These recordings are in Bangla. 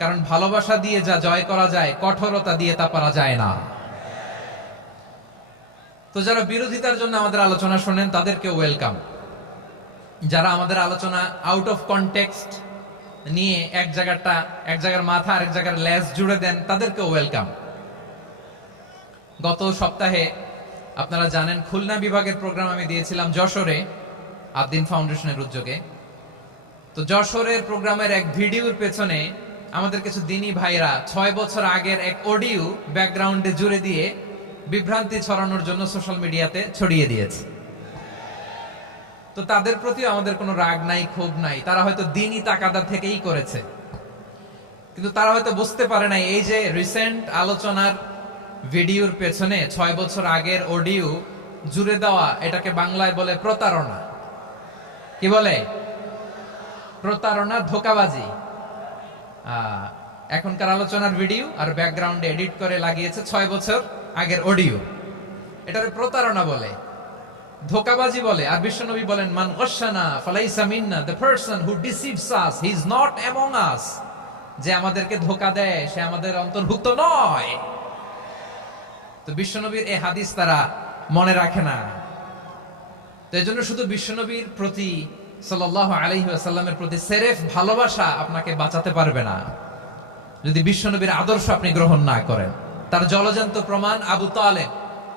কারণ ভালোবাসা দিয়ে যা জয় করা যায় কঠোরতা দিয়ে তা পারা যায় না। তো যারা বিরোধিতার জন্য আমাদের আলোচনা শোনেন তাদেরকে ওয়েলকাম। যারা আমাদের আলোচনা আউট অফ কনটেক্সট নিয়ে এক জায়গার মাথা আর এক জায়গার লেজ জুড়ে দেন তাদেরকে ওয়েলকাম। গত সপ্তাহে আপনারা জানেন খুলনা বিভাগের প্রোগ্রাম আমি দিয়েছিলাম যশোরে আদ্দিন ফাউন্ডেশনের উদ্যোগে। তো যশোরের প্রোগ্রামের এক ভিডিওর পেছনে আমাদের কিছু দিনী ভাইরা 6 বছর আগের এক অডিও ব্যাকগ্রাউন্ডে জুড়ে দিয়ে বিভ্রান্তি ছড়ানোর জন্য সোশ্যাল মিডিয়াতে ছড়িয়ে দিয়েছে। তো তাদের প্রতি আমাদের কোনো রাগ নাই, ক্ষোভ নাই। তারা হয়তো দিনই তাকাদা থেকেই করেছে, কিন্তু তারা হয়তো বুঝতে পারে নাই এই যে রিসেন্ট আলোচনার ভিডিওর পেছনে 6 বছর আগের অডিও জুড়ে দেওয়া, এটাকে বাংলায় বলে প্রতারণা। কি বলে? প্রতারণা, ধোঁকাবাজি। এখনকার আলোচনার ভিডিও আর ব্যাকগ্রাউন্ডে এডিট করে লাগিয়েছে 6 বছর আগের অডিও। এটারে প্রতারণা বলে, ধোঁকাবাজি বলে। আর বিশ্বনবী বলেন, মান গাশশানা ফালাইসা মিন্না, the person who deceives us he is not among us. যে আমাদেরকে ধোঁকা দেয় সে আমাদের অন্তর্ভুক্ত নয়। তো বিশ্বনবীর এই হাদিস তারা মনে রাখে না। তো এজন্য শুধু বিশ্বনবীর প্রতি সাল্লাল্লাহু আলাইহি ওয়াসাল্লামের প্রতি সেরেফ ভালোবাসা আপনাকে বাঁচাতে পারবে না যদি বিশ্বনবীর আদর্শ আপনি গ্রহণ না করেন। তার জলজান্ত প্রমাণ আবু তালেব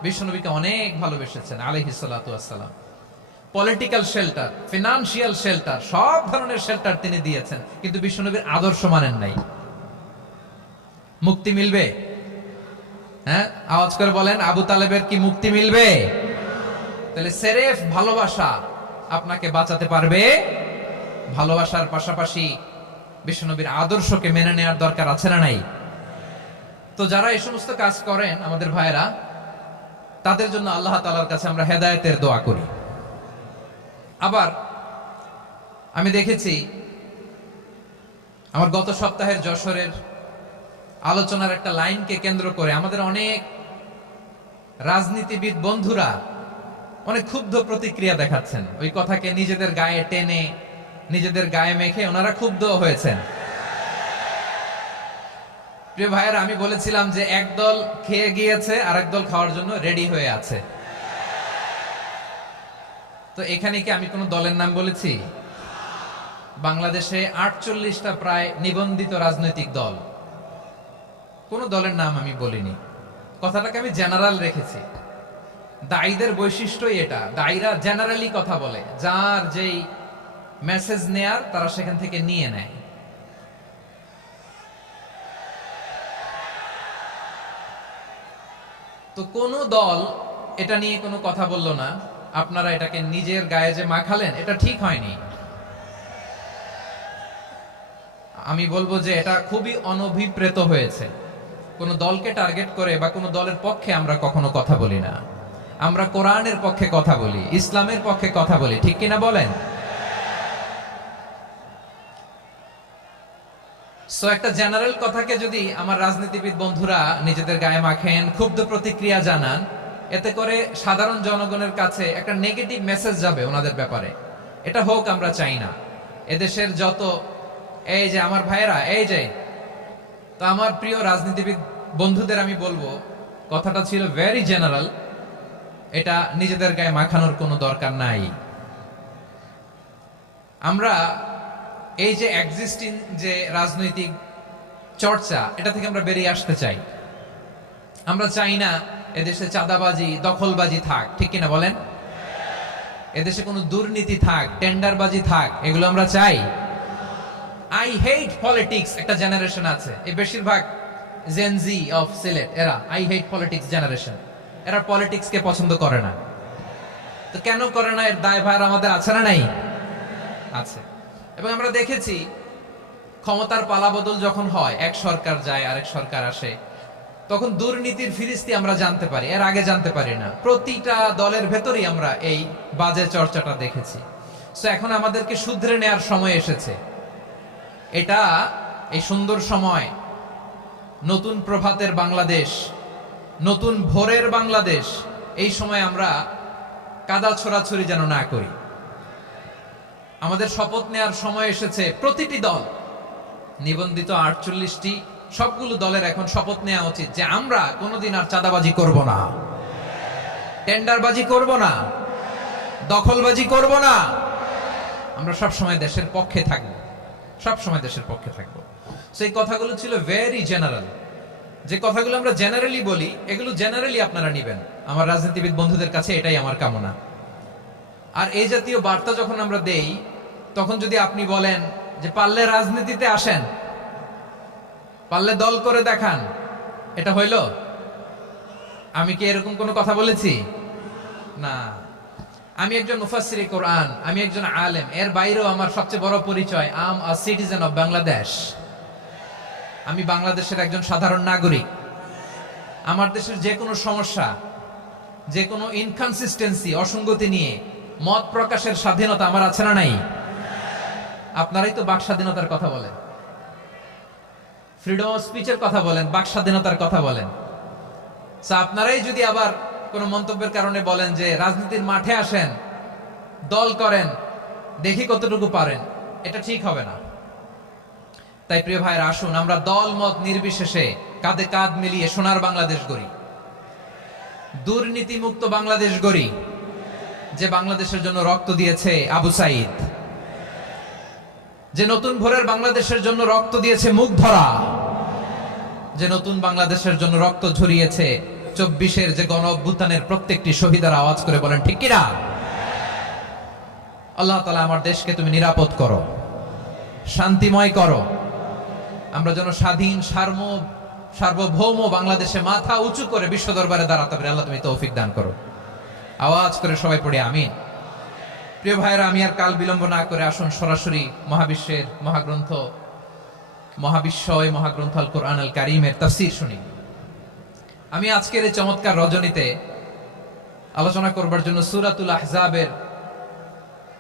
বিশ্বনবীকে অনেক ভালোবেসেছেন আলাইহিস সালাতু ওয়াসসালাম। পলিটিক্যাল শেল্টার, ফিনান্সিয়াল শেল্টার, সব ধরনের শেল্টার তিনি দিয়েছেন, কিন্তু বিশ্বনবীর আদর্শ মানেন নাই। মুক্তি মিলবে? হ্যাঁ, আওয়াজ করে বলেন, আবু তালেবের কি মুক্তি মিলবে? তাহলে সেরেফ ভালোবাসা আপনাকে বাঁচাতে পারবে। ভালোবাসার পাশাপাশি বিশ্বনবীর আদর্শকে মেনে নেওয়ার দরকার আছে না নাই? তো যারা এই সমস্ত কাজ করেন আমাদের ভাইরা, তাদের জন্য আল্লাহ তাআলার কাছে আমরা হেদায়েতের দোয়া করি। আবার আমি দেখেছি আমার গত সপ্তাহের যশোরের আলোচনার একটা লাইনকে কেন্দ্র করে আমাদের অনেক রাজনীতিবিদ বন্ধুরা অনেক ক্ষুব্ধ প্রতিক্রিয়া দেখাচ্ছেন। ওই কথাকে নিজেদের গায়ে টেনে, নিজেদের গায়ে মেখে ওনারা ক্ষুব্ধ হয়েছেন। প্রিয় ভাইয়েরা, আমি বলেছিলাম যে একদল খেয়ে গিয়েছে আর একদল খাওয়ার জন্য রেডি হয়ে আছে। তো এখানে কি আমি কোনো দলের নাম বলেছি? বাংলাদেশে 48টা প্রায় নিবন্ধিত রাজনৈতিক দল, কোনো দলের নাম আমি বলিনি। কথাটাকে আমি জেনারেল রেখেছি। দায়ীদের বৈশিষ্ট্যই এটা, দায়ীরা জেনারেলি কথা বলে, যার যেই মেসেজ নেয়ার তারা সেখান থেকে নিয়ে নেয়। তো কোন দল এটা নিয়ে কোনো কথা বলল না। আপনারা এটাকে নিজের গায়ে যে মাখালেন, এটা ঠিক হয়নি। আমি বলবো যে এটা খুবই অনভিপ্রেত হয়েছে। কোন দলকে টার্গেট করে বা কোন দলের পক্ষে আমরা কখনো কথা বলি না। আমরা কোরআনের পক্ষে কথা বলি, ইসলামের পক্ষে কথা বলি, ঠিক কিনা বলেন? সো একটা জেনারেল কথাকে যদি আমার রাজনীতিবিদ বন্ধুরা নিজেদের গায়ে মাখেন, ক্ষুব্ধ প্রতিক্রিয়া জানান, এতে করে সাধারণ জনগণের কাছে একটা নেগেটিভ মেসেজ যাবে ওনাদের ব্যাপারে। এটা হোক আমরা চাই না। এদেশের যত এই যে আমার ভাইয়েরা, এই যে, তো আমার প্রিয় রাজনীতিবিদ বন্ধুদের আমি বলবো, কথাটা ছিল ভেরি জেনারেল, এটা নিজেদের গায়ে মাখানোর কোনো দরকার নাই। আমরা এই যে এক্সিস্টিং যে রাজনৈতিক চর্চা, এটা থেকে আমরা বেরিয়ে আসতে চাই। আমরা চাই না এদেশে চাঁদাবাজি, দখলবাজি থাক, ঠিক কিনা বলেন? এদেশে কোনো দুর্নীতি থাক, টেন্ডারবাজি থাক, এগুলো আমরা চাই। আই হেট পলিটিক্স একটা জেনারেশন আছে, এই বেশিরভাগ জেন জি অফ সিলেট, এরা আই হেট পলিটিক্স জেনারেশন। এরা পলিটিক্সকে পছন্দ করে না। তো কেন করে না, এর দায়ভার আমাদের আছে না নাই? আছে। এবং আমরা দেখেছি ক্ষমতার পালাবদল যখন হয়, এক সরকার যায় আরেক সরকার আসে, তখন দুর্নীতির ফিরিস্তি আমরা জানতে পারি, এর আগে জানতে পারি না। প্রতিটা দলের ভেতরেই আমরা এই বাজে চর্চাটা দেখেছি। সো এখন আমাদেরকে শুধরে নেয়ার সময় এসেছে। এটা এই সুন্দর সময়, নতুন প্রভাতের বাংলাদেশ, নতুন ভোরের বাংলাদেশ, এই সময় আমরা কাদা ছোড়াছুড়ি যেন না করি। আমাদের শপথ নেয়ার সময় এসেছে। প্রতিটি দল নিবন্ধিত 48টি সবগুলো দলের এখন শপথ নেওয়া উচিত যে আমরা কোনোদিন আর চাঁদাবাজি করব না, টেন্ডারবাজি করব না, দখলবাজি করব না। আমরা সব সময় দেশের পক্ষে থাকব, সব সময় দেশের পক্ষে থাকব। সেই কথাগুলো ছিল ভেরি জেনারেল। যে কথাগুলো আমরা জেনারেলি বলি, এগুলো জেনারেলি আপনারা নেবেন। আমার রাজনীতিবিদ বন্ধুদের কাছে এটাই আমার কামনা। আর এই জাতীয় বার্তা যখন আমরা দেই, তখন যদি আপনি বলেন যে পারলে রাজনীতিতে আসেন, পারলে দল করে দেখান, এটা হইল? আমি কি এরকম কোনো কথা বলেছি? না। আমি একজন মুফাসসিরে কোরআন, আমি একজন আলেম, এর বাইরেও আমার সবচেয়ে বড় পরিচয় আম আ সিটিজেন অফ বাংলাদেশ। আমি বাংলাদেশের একজন সাধারণ নাগরিক। আমার দেশের যে কোনো সমস্যা, যে কোনো ইনকনসিস্টেন্সি, অসঙ্গতি নিয়ে মত প্রকাশের স্বাধীনতা আমার আছে না নাই? আপনারাই তো বাক স্বাধীনতার কথা বলেন, ফ্রিডম অফ স্পিচের কথা বলেন, বাক স্বাধীনতার কথা বলেন। আপনারাই যদি আবার কোন মন্তব্যের কারণে বলেন যে রাজনীতির মাঠে আসেন, দল করেন, দেখি কতটুকু পারেন, এটা ঠিক হবে না। তাই প্রিয় ভাইয়েরা, আসুন আমরা দল মত নির্বিশেষে কাঁধে কাঁধ মিলিয়ে সোনার বাংলাদেশ গড়ি, দুর্নীতি মুক্ত বাংলাদেশ গড়ি, যে বাংলাদেশের জন্য রক্ত দিয়েছে আবু সাইদ, যে নতুন ভোরের বাংলাদেশের জন্য রক্ত দিয়েছে মুগ্ধরা, যে নতুন বাংলাদেশের জন্য রক্ত ঝরিয়েছে 24-এর যে গণ অভ্যুত্থানের প্রত্যেকটি শহীদের। আওয়াজ করে বলেন ঠিক কিনা? আল্লাহ তাআলা আমার দেশকে তুমি নিরাপদ করো, শান্তিময় করো। আমরা যেন স্বাধীন সার্বভৌম বাংলাদেশে মাথা উঁচু করে বিশ্ব দরবারে দাঁড়াতে পারি। আল্লাহ তুমি তৌফিক দান করো। আওয়াজ করে সবাই পড়ে আমিন। প্রিয় ভাইয়েরা, আমি আর কাল বিলম্ব না করে আসুন সরাসরি মহাবিশ্বের মহাগ্রন্থ, মহাগ্রন্থ আল কোরআন আল কারীমের তাফসীর শুনি। আমি আজকের এই চমৎকার রজনীতে আলোচনা করবার জন্য সূরাতুল আহজাবের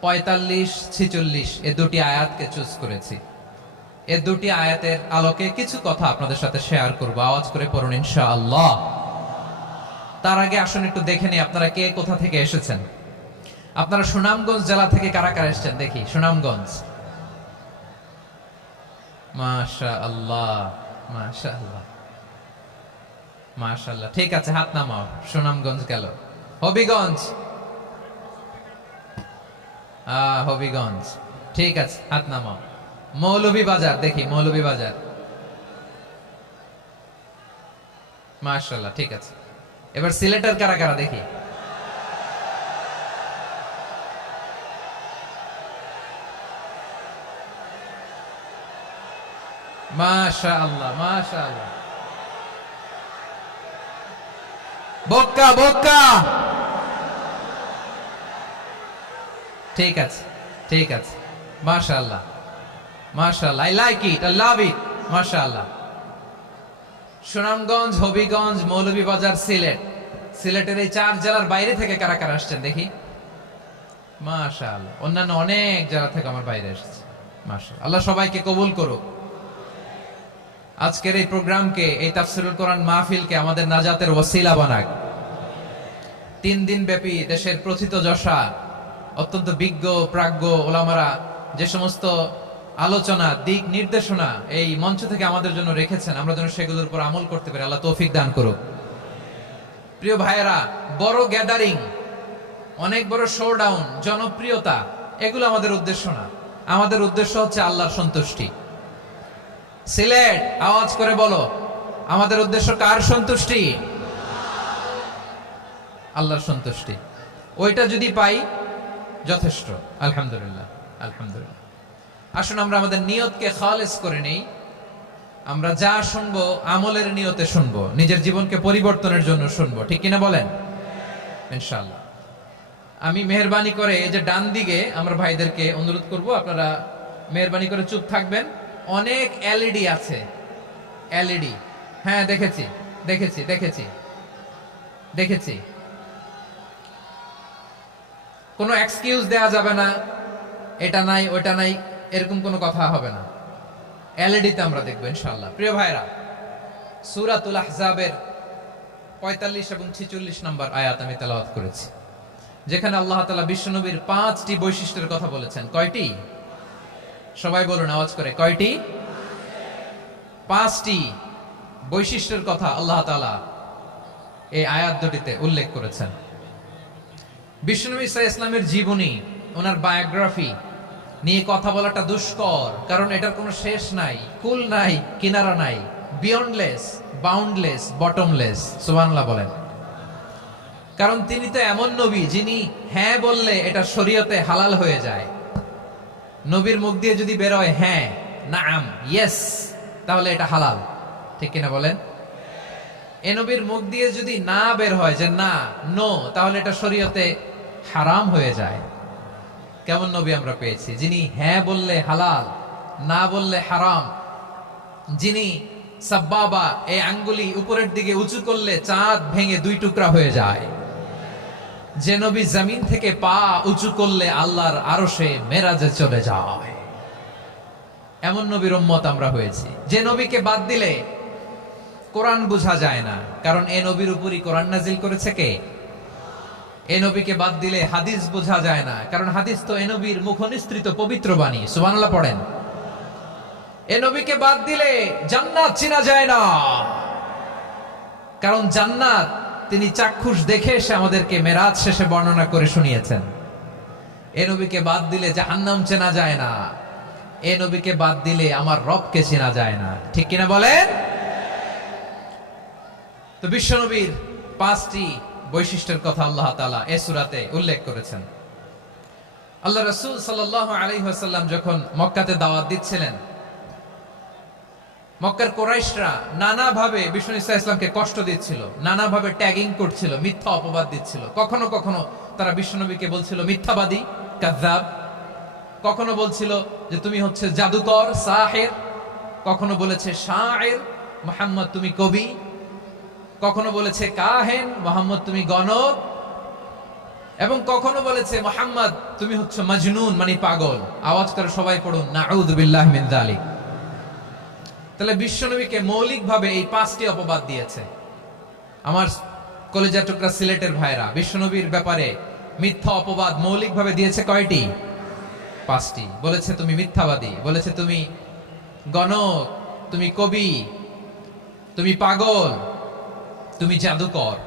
45-46 এই দুটি আয়াতকে চুজ করেছি। এই দুটি আয়াতের আলোকে কিছু কথা আপনাদের সাথে শেয়ার করব। আওয়াজ করে পড়ুন ইনশাআল্লাহ। তার আগে আসুন একটু দেখে নিই আপনারা কে কোথা থেকে এসেছেন। আপনারা সুনামগঞ্জ জেলা থেকে কারা কারা এসেছেন দেখি। সুনামগঞ্জ, মাশাআল্লাহ মাশাআল্লাহ মাশাআল্লাহ। ঠিক আছে, হাত নামাও। সুনামগঞ্জ গেল। হবিগঞ্জ, হবিগঞ্জ, ঠিক আছে, হাত নামাও। মৌলভীবাজার দেখি, মৌলভীবাজার, মাশাআল্লাহ, ঠিক আছে। এবার সিলেটের কারা কারা দেখি। মাশাআল্লাহ মাশাআল্লাহ। বক্কা বক্কা, ঠিক আছে ঠিক আছে, মাশাআল্লাহ মাশাআল্লাহ, I like it, I love it, মাশাআল্লাহ। সুনামগঞ্জ, হবিগঞ্জ, মৌলভীবাজার, সিলেট। সিলেটের এই 4 জেলার বাইরে থেকে কারা কারা আসছেন দেখি। মাশাআল্লাহ। অন্যান্য অনেক জেলা থেকে আমার বাইরে এসেছে। মাশাআল্লাহ। আল্লাহ সবাইকে কবুল করুক। আজকের এই প্রোগ্রামকে, এই তাফসীরুল কোরআন মাহফিলকে আমাদের নাজাতের ওসিলা বানাক। 3 দিন ব্যাপী দেশের প্রথিতযশা অত্যন্ত বিজ্ঞ প্রাজ্ঞ ওলামারা যে সমস্ত আলোচনা, দিক নির্দেশনা এই মঞ্চ থেকে আমাদের জন্য রেখেছেন, আমরা যেন সেগুলোর উপর আমল করতে পারি। আল্লাহ তৌফিক দান করুক। প্রিয় ভাইয়েরা, বড় গ্যাদারিং, অনেক বড় শোডাউন, জনপ্রিয়তা, এগুলো আমাদের উদ্দেশ্য না। আমাদের উদ্দেশ্য হচ্ছে আল্লাহর সন্তুষ্টি। সিলেট, আওয়াজ করে বলো, আমাদের উদ্দেশ্য কার সন্তুষ্টি? আল্লাহর সন্তুষ্টি। ওইটা যদি পাই যথেষ্ট। আলহামদুলিল্লাহ আলহামদুলিল্লাহ। আসুন আমরা আমাদের নিয়তকে খালেস করে নেই। আমরা যা শুনবো আমলের নিয়তে শুনবো, নিজের জীবনকে পরিবর্তনের জন্য শুনবো, ঠিক কিনা বলেন? ইনশাআল্লাহ। আমি মেহেরবানি করে এই যে ডান দিকে আমার ভাইদেরকে অনুরোধ করব, আপনারা মেহেরবানি করে চুপ থাকবেন। অনেক এলইডি আছে, এলইডি। হ্যাঁ, দেখেছি দেখেছি দেখেছি দেখেছি। কোনো এক্সকিউজ দেয়া যাবে না, এটা নাই ওটা নাই, এরকম কোনো কথা হবে না। এলইডিতে আমরা দেখবো ইনশাআল্লাহ। প্রিয় ভাইরা, সূরাতুল আহজাবের 45 এবং 46 নম্বর আয়াত আমি তেলাওয়াত করেছি, যেখানে আল্লাহ তাআলা বিশ্বনবীর 5টি বৈশিষ্ট্যের কথা বলেছেন। কয়টি? সবাই বলুন আওয়াজ করে, কয়টি? পাঁচটি বৈশিষ্ট্যের কথা আল্লাহ তাআলা এই আয়াত দুটিতে উল্লেখ করেছেন। বিশ্বনবী সাল্লাল্লাহু আলাইহি ইসলামের জীবনী, ওনার বায়োগ্রাফি নিয়ে কথা বলাটা দুষ্কর, কারণ এটার কোনো শেষ নাই, কুল নাই, কিনারা নাই, বিয়ন্ডলেস, বাউন্ডলেস, বটমলেস। সুবহানাল্লাহ বলেন। কারণ তিনি তো এমন নবী যিনি হ্যাঁ বললে এটা শরীয়তে হালাল হয়ে যায়। নবীর মুখ দিয়ে যদি বের হয় হ্যাঁ, নাম, ইয়েস, তাহলে এটা হালাল, ঠিক কিনা বলেন? এ নবীর মুখ দিয়ে যদি না বের হয় যে না, নো, তাহলে এটা শরীয়তে হারাম হয়ে যায়। কেমন নবী আমরা পেয়েছি, যিনি হ্যাঁ বললে হালাল, না বললে হারাম, যিনি সাব্বাবা, এই আঙ্গুলি উপরের দিকে উঁচু করলে চাঁদ ভেঙে দুই টুকরা হয়ে যায়, যে নবী জমিন থেকে পা উঁচু করলে আল্লাহর আরশে মেরাজে চলে যায়, এমন নবীর উম্মত আমরা হয়েছি। যে নবীকে বাদ দিলে কোরআন বোঝা যায় না, কারণ এ নবীর উপরই কোরআন নাজিল করেছে কে? এ নবীকে বাদ দিলে হাদিস বোঝা যায় না, কারণ হাদিস তো এ নবীর মুখনিসৃত পবিত্র বাণী। সুবহানাল্লাহ পড়েন। এ নবীকে বাদ দিলে জান্নাত চেনা যায় না, কারণ জান্নাত তিনি চাক্ষুষ দেখে এসে আমাদেরকে মেরাজ শেষে বর্ণনা করে শুনিয়েছেন। এ নবীকে বাদ দিলে জাহান্নাম চেনা যায় না, এ নবীকে বাদ দিলে আমার রবকে চেনা যায় না, ঠিক কিনা বলেন? তো বিশ্বনবীর পাঁচটি বৈশিষ্ট্যের কথা আল্লাহ তাআলা এই সূরাতে উল্লেখ করেছেন। আল্লাহ রাসূল সাল্লাল্লাহু আলাইহি ওয়াসাল্লাম যখন মক্কাতে দাওয়াত দিচ্ছিলেন, মক্কার কুরাইশরা নানাভাবে বিষ্ণু ইসা ইসলামকে কষ্ট দিচ্ছিল, নানাভাবে ট্যাগিং করছিল, মিথ্যা অপবাদ দিচ্ছিল। কখনো কখনো তারা বিশ্বনবীকে বলছিল মিথ্যাবাদী, কাযযাব। কখনো বলছিল যে তুমি হচ্ছে জাদুকর, সাহির। কখনো বলেছে শায়ের, মুহাম্মদ তুমি কবি। কখনো বলেছে কাহেন, মুহাম্মদ তুমি গণক। এবং কখনো বলেছে মুহাম্মদ তুমি হচ্ছে মাজনুন, মানে পাগল। আওয়াজ করে সবাই পড়ুন, নাউযু বিল্লাহি মিন যালিক। তাহলে বিশ্বনবীকে মৌলিকভাবে এই পাঁচটি অপবাদ দিয়েছে। আমার কলেজা টুকরা সিলেটের ভাইরা, বিশ্বনবীর ব্যাপারে মিথ্যা অপবাদ মৌলিকভাবে দিয়েছে কয়টি? পাঁচটি। বলেছে তুমি মিথ্যাবাদী, বলেছে তুমি গণক, তুমি কবি, তুমি পাগল, তুমি জাদুকর।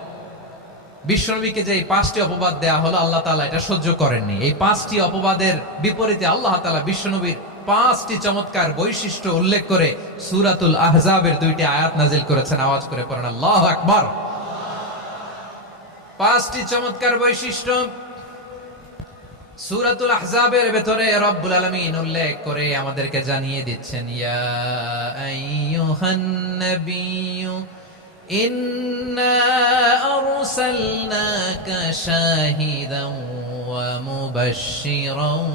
বিশ্বনবীকে যে এই পাঁচটি অপবাদ দেয়া হলো, আল্লাহ তাআলা এটা সহ্য করেননি। এই পাঁচটি অপবাদের বিপরীতে আল্লাহ তাআলা বিশ্বনবীর পাঁচটি চমৎকার বৈশিষ্ট্য উল্লেখ করে সূরাতুল আহজাবের দুইটি আয়াত নাজিল করেছেন। আওয়াজ করে পড়েন আল্লাহু আকবার। পাঁচটি চমৎকার বৈশিষ্ট্য সূরাতুল আহজাবের ভেতরে রব্বুল আলামিন উল্লেখ করে আমাদেরকে জানিয়ে দিচ্ছেন, ইয়া আইয়ুহান নাবিয়্যু ইন্না আরসালনাকা শাহিদান ওয়া মুবাশশিরান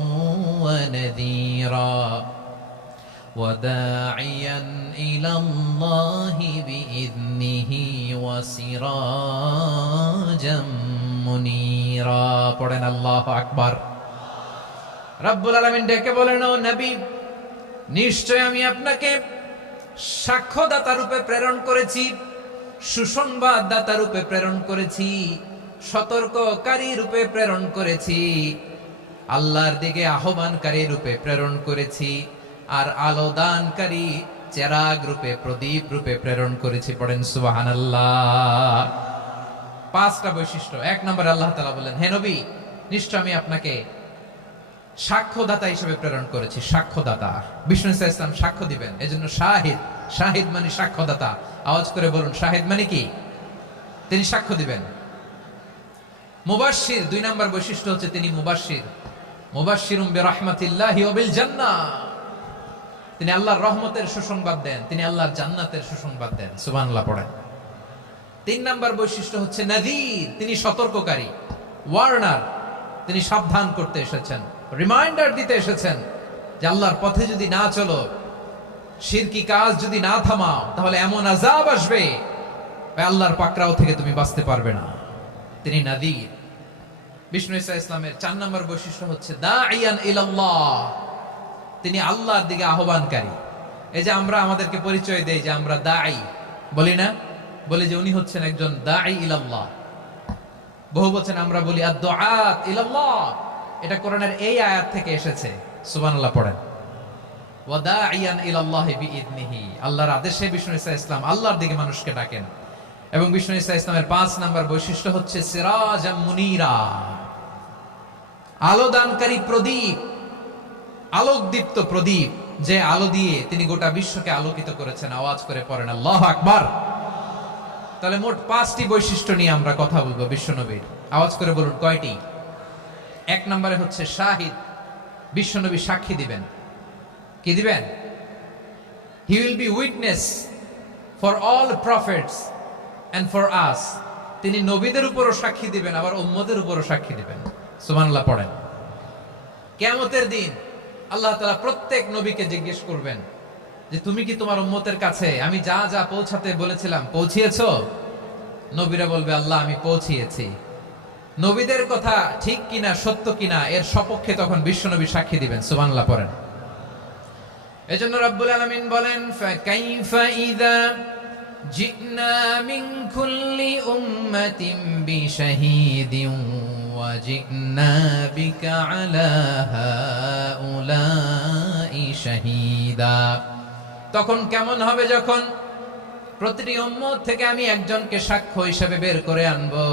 ওয়া নাযীরা ওয়া দাঈয়ান ইলাল্লাহি বিইذনিহি ওয়া সিরাজাম মুনীরা। পড়েন আল্লাহু আকবার। রব্বুল আলামিন ডেকে বলেন, ও নবী, নিশ্চয় আমি আপনাকে সাক্ষ্যদাতা রূপে প্রেরণ করেছি, সুসংবাদদাতা রূপে প্রেরণ করেছি, সতর্ককারী রূপে প্রেরণ করেছি, আল্লাহর দিকে আহ্বানকারী রূপে প্রেরণ করেছি, আর আলো দানকারী চেরাগ রূপে, প্রদীপ রূপে প্রেরণ করেছি। পড়েন সুবহানাল্লাহ। পাঁচটা বৈশিষ্ট্য। এক নম্বরে আল্লাহ তাআলা বলেন, হে নবী, নিশ্চয় আমি আপনাকে সাক্ষ্যদাতা হিসেবে প্রেরণ করেছি। সাক্ষ্যদাতা, বিষ্ণু ইসা ইসলাম সাক্ষ্য দিবেন, এজন্য শাহিদ। শাহিদ মানে সাক্ষ্যদাতা। আওয়াজ করে বলুন, শাহিদ মানে কি? তিনি সাক্ষ্য দিবেন। মুবাশশির, দুই নম্বর বৈশিষ্ট্য হচ্ছে তিনি মুবাশশির। মুবাশশিরুম বিরাহমাতিল্লাহি ওয়া বিল জান্নাহ, তিনি আল্লাহর রহমতের সুসংবাদ দেন, তিনি আল্লাহর জান্নাতের সুসংবাদ দেন। সুবহানাল্লাহ পড়েন। তিন নম্বর বৈশিষ্ট্য হচ্ছে নাযীর, তিনি সতর্ককারী, ওয়ার্নার, তিনি সাবধান করতে এসেছেন, রিমাইন্ডার দিতে এসেছেন যে আল্লাহর পথে যদি না চলো, শিরকি কাজ যদি না থামাও, তাহলে এমন আযাব আসবে আল্লাহর পাকড়াও থেকে তুমি বাঁচতে পারবে না। তিনি নাযীর। বিষ্ণু ইসা ইসলামের চার নম্বর বৈশিষ্ট্য হচ্ছে দাঈয়ান ইলাল্লাহ, তিনি আল্লাহর দিকে আহ্বানকারী। এই যে আমরা আমাদেরকে পরিচয় দেই যে আমরা দাঈ, বলি না? বলি যে উনি হচ্ছেন একজন দাঈ ইলাল্লাহ। বহু বচন আমরা বলি আদ-দুআত ইলাল্লাহ। এটা কোরআনের এই আয়াত থেকে এসেছে। সুবহানাল্লাহ পড়েন। ওয়াদাইয়ান ইলাল্লাহি বিইذনিহি, আল্লাহর আদেশে বিষ্ণু ঈসা ইসলাম আল্লাহর দিকে মানুষকে ডাকেন। এবং বিষ্ণু ঈসা ইসলামের 5 নাম্বার বৈশিষ্ট্য হচ্ছে সিরাজাম মুনীরা, আলো দানকারী প্রদীপ, আলোকদীপ্ত প্রদীপ, যে আলো দিয়ে তিনি গোটা বিশ্বকে আলোকিত করেছেন। আওয়াজ করে পড়েন আল্লাহু আকবার। তাহলে মোট 5টি বৈশিষ্ট্য নিয়ে আমরা কথা বলবো বিশ্বনবীর। আওয়াজ করে বলুন কয়টি? 1 নম্বরে হচ্ছে শাহিদ, বিশ্বনবী সাক্ষী দিবেন। কি দিবেন? He will be witness for all prophets and for us. তিনি নবীদের উপরও সাক্ষী দিবেন, আবার উম্মতের উপরও সাক্ষী দিবেন। সুবহানাল্লাহ পড়েন। কিয়ামতের দিন আল্লাহ তাআলা প্রত্যেক নবীকে জিজ্ঞেস করবেন যে তুমি কি তোমার উম্মতের কাছে আমি যা যা পৌঁছাতে বলেছিলাম পৌঁছিয়েছো? নবীরা বলবে আল্লাহ আমি পৌঁছিয়েছি। নবীদের কথা ঠিক কিনা, সত্য কিনা, এর সপক্ষে তখন বিশ্বনবী সাক্ষী দিবেন। সুবহানাল্লাহ পড়েন। এজন্য রব্বুল আলামিন বলেন ফাকাইফা ইযা জিনা মিন কুল্লি উম্মাতিন বিশাহীদিন ওয়া জিনা বিকা আলা হাউলাই শাহীদা। তখন কেমন হবে যখন প্রতিটি উম্মত থেকে আমি একজনকে সাক্ষ্য হিসেবে বের করে আনবো,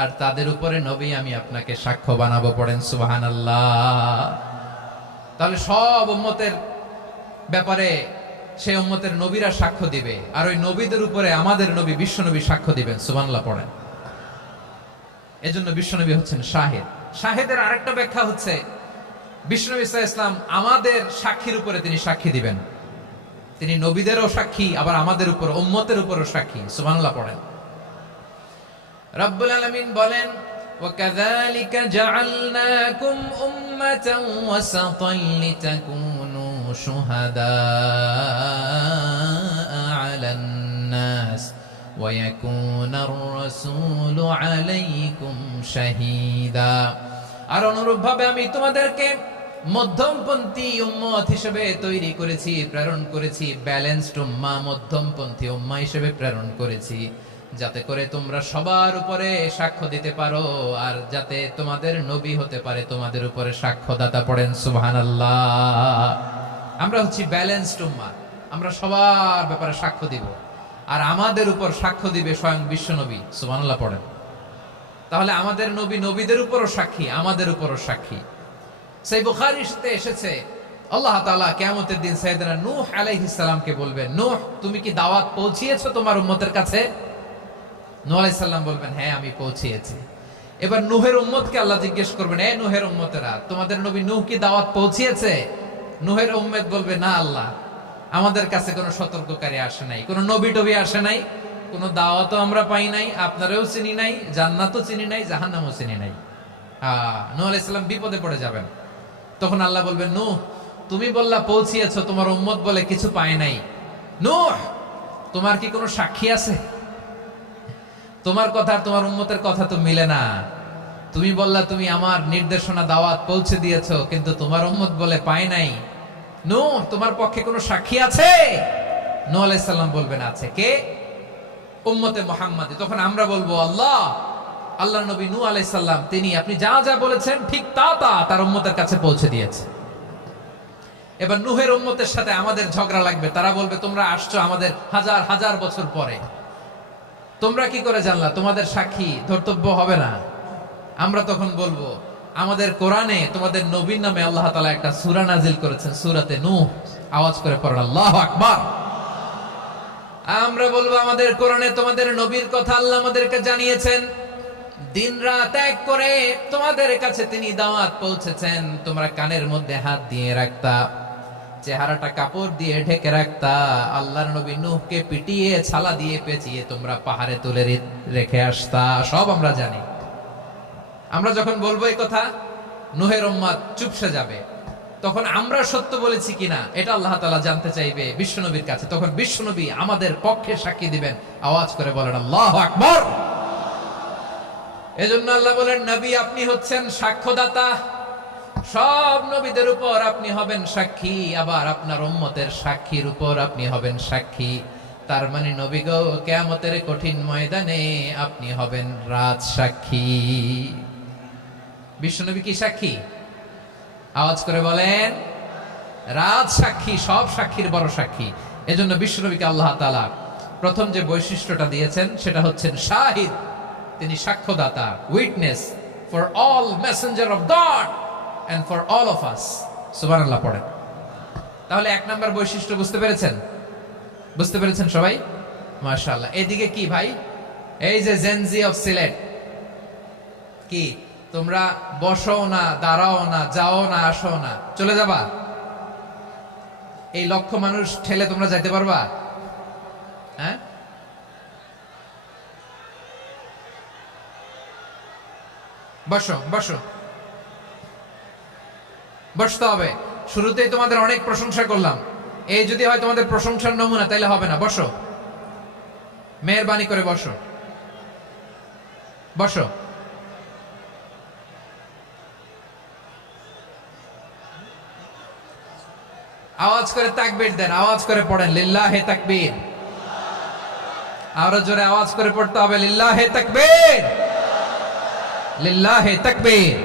আর তাদের উপরে নবী আমি আপনাকে সাক্ষ্য বানাবো। পড়েন সুবহানাল্লাহ। তাহলে সব উম্মতের ব্যাপারে সেই উম্মতের নবীরা সাক্ষ্য দিবে, আর ওই নবীদের উপরে আমাদের নবী বিশ্বনবী সাক্ষ্য দিবেন। সুবহানাল্লাহ পড়েন। এজন্য বিশ্বনবী হচ্ছেন শাহিদ। শাহিদের আরেকটা ব্যাখ্যা হচ্ছে বিশ্বনবী সাল্লাল্লাহু আলাইহি ওয়াসাল্লাম আমাদের সাক্ষীর উপরে তিনি সাক্ষী দিবেন। তিনি নবীদেরও সাক্ষী, আবার আমাদের উপর উম্মতের উপরও সাক্ষী। সুবহানাল্লাহ পড়েন। রব্বুল আলামিন বলেন وَكَذَلِكَ جَعَلْنَاكُمْ أُمَّةً وَسَطًا لِتَكُونُوا شُهَدَاءَ عَلَى النَّاسِ وَيَكُونَ الرَّسُولُ عَلَيْكُمْ شَهِيدًا। আর অনুরূপভাবে আমি তোমাদেরকে মধ্যমপন্থী উম্মত হিসেবে তৈরি করেছি, প্রেরণ করেছি। ব্যালেন্সড উম্মাহ, মধ্যমপন্থী উম্মাহ হিসেবে প্রেরণ করেছি, যাতে করে তোমরা সবার উপরে সাক্ষ্য দিতে পারো, আর যাতে তোমাদের নবী হতে পারে তোমাদের উপরে সাক্ষ্যদাতা। পড়েন সুবহানাল্লাহ। আমরা হচ্ছি ব্যালেন্সড উম্মাহ, আমরা সবার ব্যাপারে সাক্ষ্য দিব, আর আমাদের উপর সাক্ষ্য দিবে স্বয়ং বিশ্বনবী। সুবহানাল্লাহ পড়েন। তাহলে আমাদের নবী নবীদের উপরও সাক্ষী, আমাদের উপরও সাক্ষী। সেই বুখারীতে এসেছে আল্লাহ তাআলা কিয়ামতের দিন সাইয়েদনা নূহ আলাইহিস সালামকে বলবেন, নূহ তুমি কি দাওয়াত পৌঁছিয়েছো তোমার উম্মতের কাছে? নূহ আলাইহিস সালাম বলবেন হ্যাঁ আমি পৌঁছিয়েছি। এবার নূহের উম্মতকে আল্লাহ জিজ্ঞেস করবেন, এ নূহের উম্মতেরা তোমাদের নবী নূহ কি দাওয়াত পৌঁছিয়েছে? নূহের উম্মত বলবে না আল্লাহ, আমাদের কাছে কোনো সতর্ককারী আসে নাই, কোনো নবী টবি আসে নাই, কোনো দাওয়াতও আমরা পাই নাই, আপনারাও চিনি নাই, জান্নাতও চিনি নাই, জাহান্নামও চিনি নাই। নূহ আলাইহিস সালাম বিপদে পড়ে যাবেন। তখন আল্লাহ বলবেন নূহ তুমি বললা পৌঁছিয়েছো, তোমার উম্মত বলে কিছু পায় নাই। নূহ তোমার কি কোনো সাক্ষী আছে? তোমার কথা আর তোমার উম্মতের কথা তো মিলে না। তুমি বললা তুমি আমার নির্দেশনা দাওয়াত পৌঁছে দিয়েছো, কিন্তু তোমার উম্মত বলে পায় নাই। নূহ তোমার পক্ষে কোনো সাক্ষী আছে? নূহ আলাইহিস সালাম বলবেন আছে। কে? উম্মতে মুহাম্মাদী। তখন আমরা বলবো আল্লাহ, আল্লাহর নবী নূহ আলাইহিস সালাম তিনি আপনি যা যা বলেছেন ঠিক তা তা তার উম্মতের কাছে পৌঁছে দিয়েছে। এবার নূহের উম্মতের সাথে আমাদের ঝগড়া লাগবে। তারা বলবে তোমরা আসছো আমাদের হাজার হাজার বছর পরে, তোমরা কি করে জানলা? তোমাদের সাক্ষী ধর্তব্য হবে না। আমরা তখন বলবো আমাদের কোরআনে তোমাদের নবীর নামে আল্লাহ তাআলা একটা সূরা নাজিল করেছেন, সূরাতে নূহ। আওয়াজ করে পড়েন আল্লাহু আকবার। আমরা বলবো আমাদের কোরআনে তোমাদের নবীর কথা আল্লাহ আমাদেরকে জানিয়েছেন, দিন রাত এক করে তোমাদের কাছে তিনি দাওয়াত পৌঁছেছেন। তোমরা কানের মধ্যে হাত দিয়ে রাখতা, চেহারাটা কাপড় দিয়ে ঢেকে রাখতা, আল্লাহর নবী নূহকে পিটিয়ে ছালা দিয়ে পেঁচিয়ে তোমরা পাহাড়ে তুলে রেখে আসতা। সব আমরা জানি। আমরা যখন বলবো এই কথা, নূহের উম্মত চুপসে যাবে। তখন আমরা সত্য বলেছি কিনা এটা আল্লাহ তাআলা জানতে চাইবে বিশ্বনবীর কাছে। তখন বিশ্বনবী আমাদের পক্ষে সাক্ষী দিবেন। আওয়াজ করে বলেন আল্লাহু আকবার। এজন্য আল্লাহ বলেন নবী আপনি হচ্ছেন সাক্ষ্যদাতা, সব নবীদের উপর আপনি হবেন সাক্ষী, আবার আপনার উম্মতের সাক্ষীর উপর আপনি হবেন সাক্ষী। তার মানে নবী গো কিয়ামতের কঠিন ময়দানে আপনি হবেন রাজ সাক্ষী। বিশ্বনবী কি সাক্ষী? আওয়াজ করে বলেন রাত সাক্ষী, সব সাক্ষীর বড় সাক্ষী। এজন্য বিশ্বনবীকে আল্লাহ তাআলা প্রথম যে বৈশিষ্ট্যটা দিয়েছেন সেটা হচ্ছেন শাহিদ। তিনি সাক্ষ্যদাতা, witness for all messenger of God and for all of us. সুবহানাল্লাহ পড়েন। তাহলে এক নাম্বার বৈশিষ্ট্য বুঝতে পেরেছেন? বুঝতে পেরেছেন সবাই? মাশাআল্লাহ। এদিকে কি ভাই, এই যে জেনজি অফ সিলেট, কি তোমরা বসো না, দাঁড়াও না, যাও না, আসো না, চলে যাবা? এই লক্ষ মানুষ ঠেলে তোমরা যাইতে পারবা? হ্যাঁ, বসো বসো, বসতে হবে। শুরুতেই তোমাদের অনেক প্রশংসা করলাম, এই যদি হয় তোমাদের প্রশংসার নমুনা, তাইলে হবে না। বসো, মেহেরবানি করে বসো, বসো। আওয়াজ করে তাকবীর দেন, আওয়াজ করে পড়েন লিল্লাহে তাকবীর। আরো জোরে আওয়াজ করে পড়তে হবে লিল্লাহে তাকবীর, লিল্লাহে তাকবীর।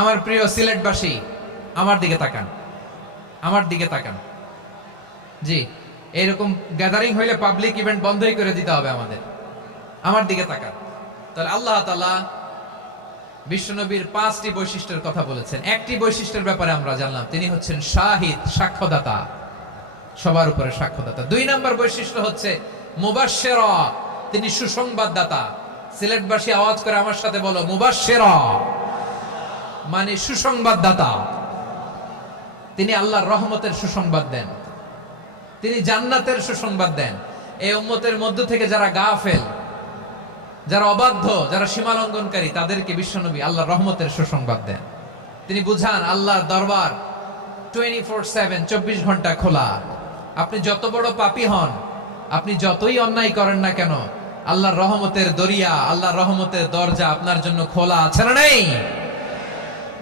আমার প্রিয় সিলেটবাসী, আমার দিকে তাকান, আমার দিকে তাকান। জি, এরকম গ্যাদারিং হইলে পাবলিক ইভেন্ট বন্ধই করে দিতে হবে আমাদের। আমার দিকে তাকান। তাহলে আল্লাহ তাআলা বিশ্বনবীর 5টি বৈশিষ্ট্যের কথা বলেছেন। একটি বৈশিষ্ট্যের ব্যাপারে আমরা জানলাম, তিনি হচ্ছেন শাহিদ, সাক্ষ্যদাতা, সবার উপরে সাক্ষ্যদাতা। 2 নাম্বার বৈশিষ্ট্য হচ্ছে মুবাশশিরা, তিনি সুসংবাদদাতা। সিলেটবাসী আওয়াজ করে আমার সাথে বলো, মুবাশশিরা মানে সুসংবাদদাতা। তিনি আল্লাহর রহমতের সুসংবাদ দেন, তিনি জান্নাতের সুসংবাদ দেন। এই উম্মতের মধ্য থেকে যারা গাফেল, যারা অবাধ্য, যারা সীমালঙ্ঘনকারী, তাদেরকে বিশ্বনবী আল্লাহর রহমতের সুসংবাদ দেন। তিনি বুঝান আল্লাহর দরবার 24/7, 24 ঘন্টা খোলা। আপনি যত বড় পাপী হন, আপনি যতই অন্যায় করেন না কেন, আল্লাহর রহমতের দরিয়া, আল্লাহর রহমতের দরজা আপনার জন্য খোলা আছে না নেই?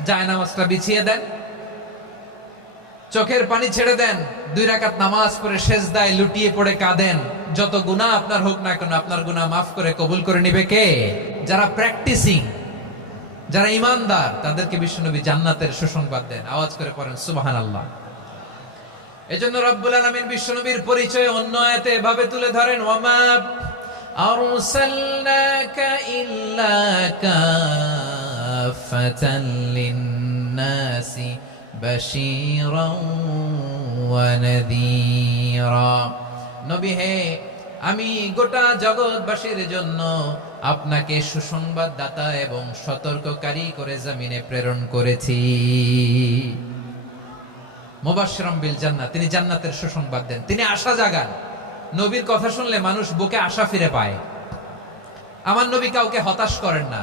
জায়নামাজটা বিছিয়ে দেন, চোখের পানি ছেড়ে দেন, 2 রাকাত নামাজ পড়ে সেজদায় লুটিয়ে পড়ে কাঁদেন। যত গুনাহ আপনার হোক না কেন, আপনার গুনাহ মাফ করে কবুল করে নিবে কে? যারা প্র্যাকটিসিং, যারা ইমানদার, তাদেরকে বিশ্বনবী জান্নাতের সুসংবাদ দেন। আওয়াজ করে পড়েন সুবহানাল্লাহ। এজন্য রব্বুল আলামিন বিশ্বনবীর পরিচয় অন্য আয়াতে এভাবে তুলে ধরেন, ওয়ামা আরসালনাকা ইল্লা কাফাতান লিন-নাসি বাশীরাও ওয়া নাযীরা। নবী হে, আমি গোটা জগৎবাসীর জন্য আপনাকে সুসংবাদদাতা এবং সতর্ককারী করে জমিনে প্রেরণ করেছি। মুবাশশিরাম বিল জান্নাহ, তিনি জান্নাতের সুসংবাদ দেন, তিনি আশা জাগান। নবীর কথা শুনলে মানুষ বুকে আশা ফিরে পায়। আমার নবী কাউকে হতাশ করেন না।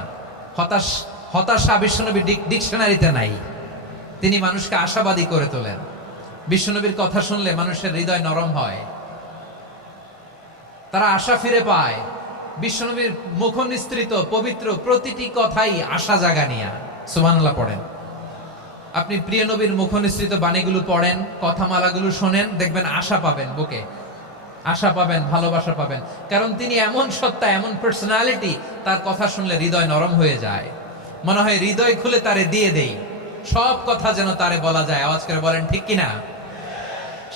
হতাশা বিশ্বনবীর ডিকশনারিতে নাই। তিনি মানুষকে আশাবাদী করে তোলেন। বিশ্বনবীর কথা শুনলে মানুষের হৃদয় নরম হয়, তারা আশা ফিরে পায়। বিশ্বনবীর মুখ নিঃসৃত পবিত্র প্রতিটি কথাই আশা জাগানিয়া। সুবহানাল্লাহ পড়েন। আপনি প্রিয় নবীর মুখ নিঃসৃত বাণীগুলো পড়েন, কথামালাগুলো শোনেন, দেখবেন আশা পাবেন, বুকে আশা পাবেন, ভালোবাসা পাবেন। কারণ তিনি এমন সত্তা, এমন পার্সোনালিটি, তার কথা শুনলে হৃদয় নরম হয়ে যায়। মনে হয় হৃদয় খুলে তারে দিয়ে দেই, সব কথা যেন তারে বলা যায়। আওয়াজ করে বলেন ঠিক কিনা?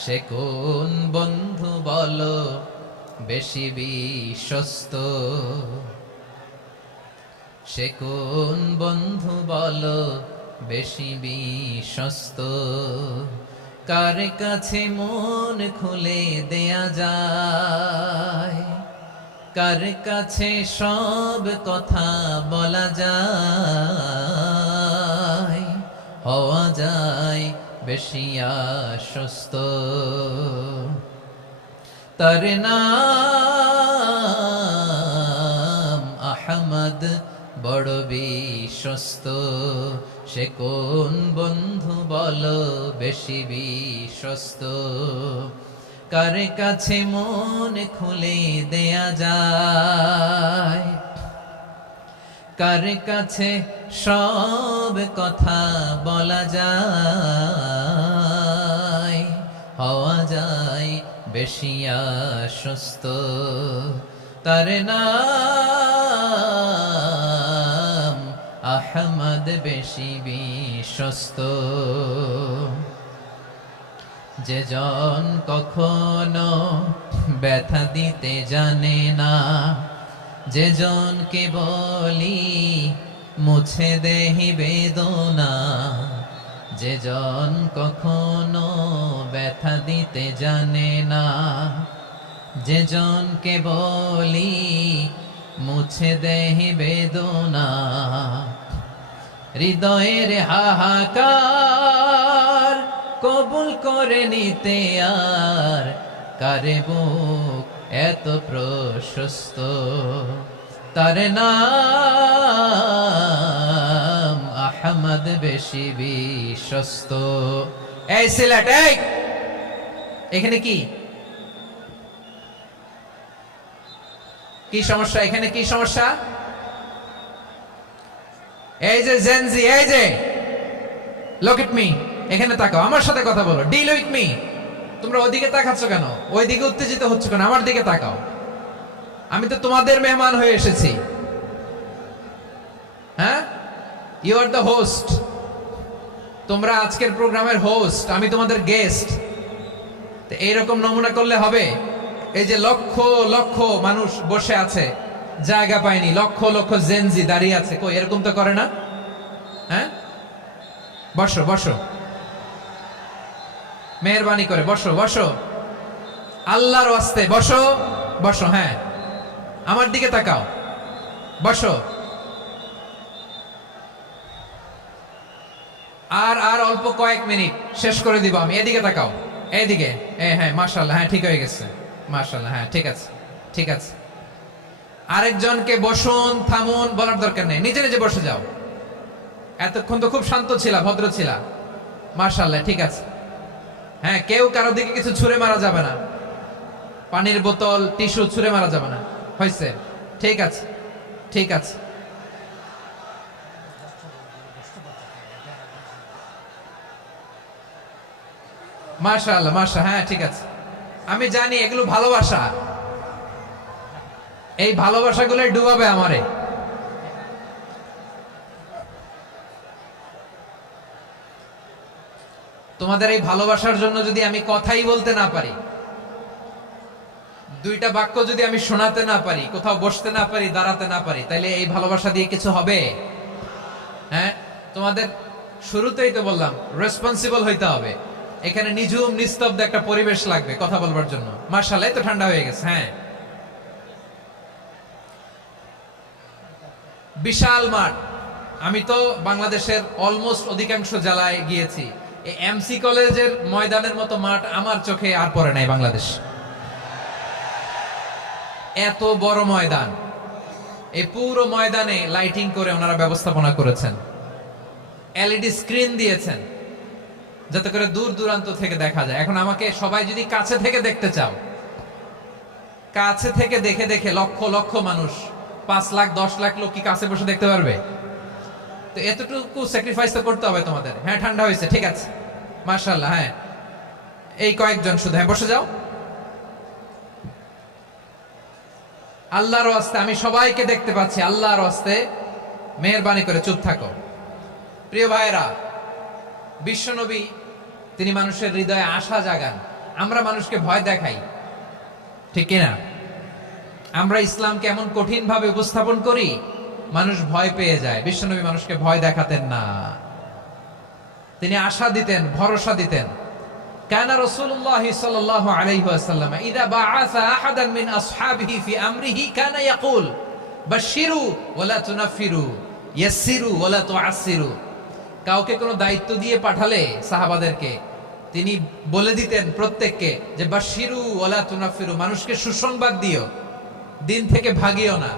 সে কোন বন্ধু বলো বেশি বিশ্বস্ত, সে কোন বন্ধু বলো বেশি বিশ্বস্ত, কার কাছে মন খুলে দেয়া যায়, কার কাছে সব কথা বলা যায়, হওয়া যায় বেশি আশ্বস্ত। তার নাম আহমদ, বড় বিশ্বস্ত। সে কোন বন্ধু বলো বেশি বিশ্বস্ত, কার কাছে মন খুলে দেয়া যায়, কার কাছে সব কথা বলা যায়, হওয়া যায় বেশি আশ্বস্ত। তার নাম আহমদ বেশি বিশ্বস্ত। যে জন কখনো ব্যথা দিতে জানে না, যে জনকে বলি মুছে দেহি বেদনা, যে জন কখনো ব্যথা দিতে জানে না, যে জনকে বলি মুছে দেহি বেদনা, হৃদয়ের হাহাকার কবুল করে নিতে আর কারে বুক এত প্রশস্ত। তার নাম আহমদ বেশি বিশ্বস্ত। এই সিলেট, এই এখানে কি কি সমস্যা? এখানে কি সমস্যা? এই যে জেনজি, এই যে লুক এট মি, এখানে তাকাও, আমার সাথে কথা বলো, ডিল উইথ মি। তোমরা ওইদিকে তাকাচ্ছ কেন? ওইদিকে উত্তেজিত হচ্ছ কেন? আমার দিকে তাকাও। আমি তো তোমাদের মেহমান হয়ে এসেছি। হ্যাঁ, ইউ আর দ্য হোস্ট। তোমরা আজকের প্রোগ্রামের হোস্ট, আমি তোমাদের গেস্ট। তো এইরকম নমুনা করলে হবে? এই যে লক্ষ লক্ষ মানুষ বসে আছে, জায়গা পায়নি, লক্ষ লক্ষ জেনজি দাঁড়িয়ে আছে, কই এরকম তো করে না? হ্যাঁ, বসো বসো, মেহরবানি করে বসো বসো, আল্লাহর ওয়াস্তে বসো বসো। হ্যাঁ, আমার দিকে তাকাও, বসো। আর অল্প কয়েক মিনিট, শেষ করে দিব আমি। এদিকে তাকাও, এইদিকে। হ্যাঁ, মাশাআল্লাহ, হ্যাঁ ঠিক হয়ে গেছে, মাশাআল্লাহ, হ্যাঁ ঠিক আছে, ঠিক আছে। আরেকজনকে বসুন, থামুন বলার দরকার নেই, নিজে নিজে বসে যাও। এতক্ষণ তো খুব শান্ত ছিলা, ভদ্র ছিলা, মাশাআল্লাহ, ঠিক আছে। হ্যাঁ, কেউ কারো দিকে কিছু ছুঁড়ে মারা যাবে না, পানির বোতল, টিস্যু ছুঁড়ে মারা যাবে না, হয়েছে? ঠিক আছে, ঠিক আছে। মাশাআল্লাহ, হ্যাঁ ঠিক আছে। আমি জানি এগুলো ভালোবাসা, এই ভালোবাসাগুলো ডুবাবে আমারে। তোমাদের এই ভালোবাসার জন্য যদি আমি কথাই বলতে না পারি, দুইটা বাক্য যদি আমি শোনাতে না পারি, কোথাও বসতে না পারি, দাঁড়াতে না পারি, তাহলে এই ভালোবাসা দিয়ে কিছু হবে? হ্যাঁ, তোমাদের শুরুতেই তো বললাম রেসপন্সিবল হইতে হবে। এখানে নিঝুম নিস্তব্ধ একটা পরিবেশ লাগবে কথা বলবার জন্য। মাশাআল্লাহ, তো ঠান্ডা হয়ে গেছে। হ্যাঁ, বিশাল মাঠ। আমি তো বাংলাদেশের অলমোস্ট অধিকাংশ জেলায় গিয়েছি, এই এমসি কলেজের ময়দানের মতো মাঠ আমার চোখে আর পড়ে নাই বাংলাদেশ। এত বড় ময়দান, এই পুরো ময়দানে লাইটিং করে ওনারা ব্যবস্থাপনা করেছেন, এলইডি স্ক্রিন দিয়েছেন যাতে করে দূর দূরান্ত থেকে দেখা যায়। এখন আমাকে সবাই যদি কাছে থেকে দেখতে চাও, কাছে থেকে দেখে দেখে লক্ষ লক্ষ মানুষ, 5 লাখ 10 লাখ লোক কি কাছে বসে দেখতে পারবে? তো এতটুকু স্যাক্রিফাইস তো করতে হবে তোমাদের। হ্যাঁ, ঠান্ডা হয়েছে, ঠিক আছে, মাশাআল্লাহ। হ্যাঁ, এই কয়েকজন শুধু, হ্যাঁ বসে যাও। আল্লাহর ওয়াস্তে আমি সবাইকে দেখতে পাচ্ছি, আল্লাহর ওয়াস্তে মেহেরবানি করে চুপ থাকো। প্রিয় ভাইরা, বিশ্বনবী তিনি মানুষের হৃদয়ে আশা জাগান। আমরা মানুষকে ভয় দেখাই, ঠিক কিনা? আমরা ইসলামকে এমন কঠিন ভাবে উপস্থাপন করি, মানুষ ভয় পেয়ে যায়। বিশ্বনবী মানুষকে ভয় দেখাতেন না, তিনি আশা দিতেন, ভরসা দিতেন। কানা রাসূলুল্লাহ সাল্লাল্লাহু আলাইহি ওয়াসাল্লাম ইযা বাআসা আহাদান মিন আসহাবিহি ফি আমরিহি কানা ইয়াকুল বাশশিরু ওয়া লা তুনাফিরু ইয়াসসিরু ওয়া লা তুআসসিরু। কাউকে কোনো দায়িত্ব দিয়ে পাঠালে সাহাবাদেরকে তিনি বলে দিতেন প্রত্যেককে যে বাশশিরু ওয়া লা তুনাফিরু, মানুষকে সুসংবাদ দিও, দিন থেকে ভাগিও না।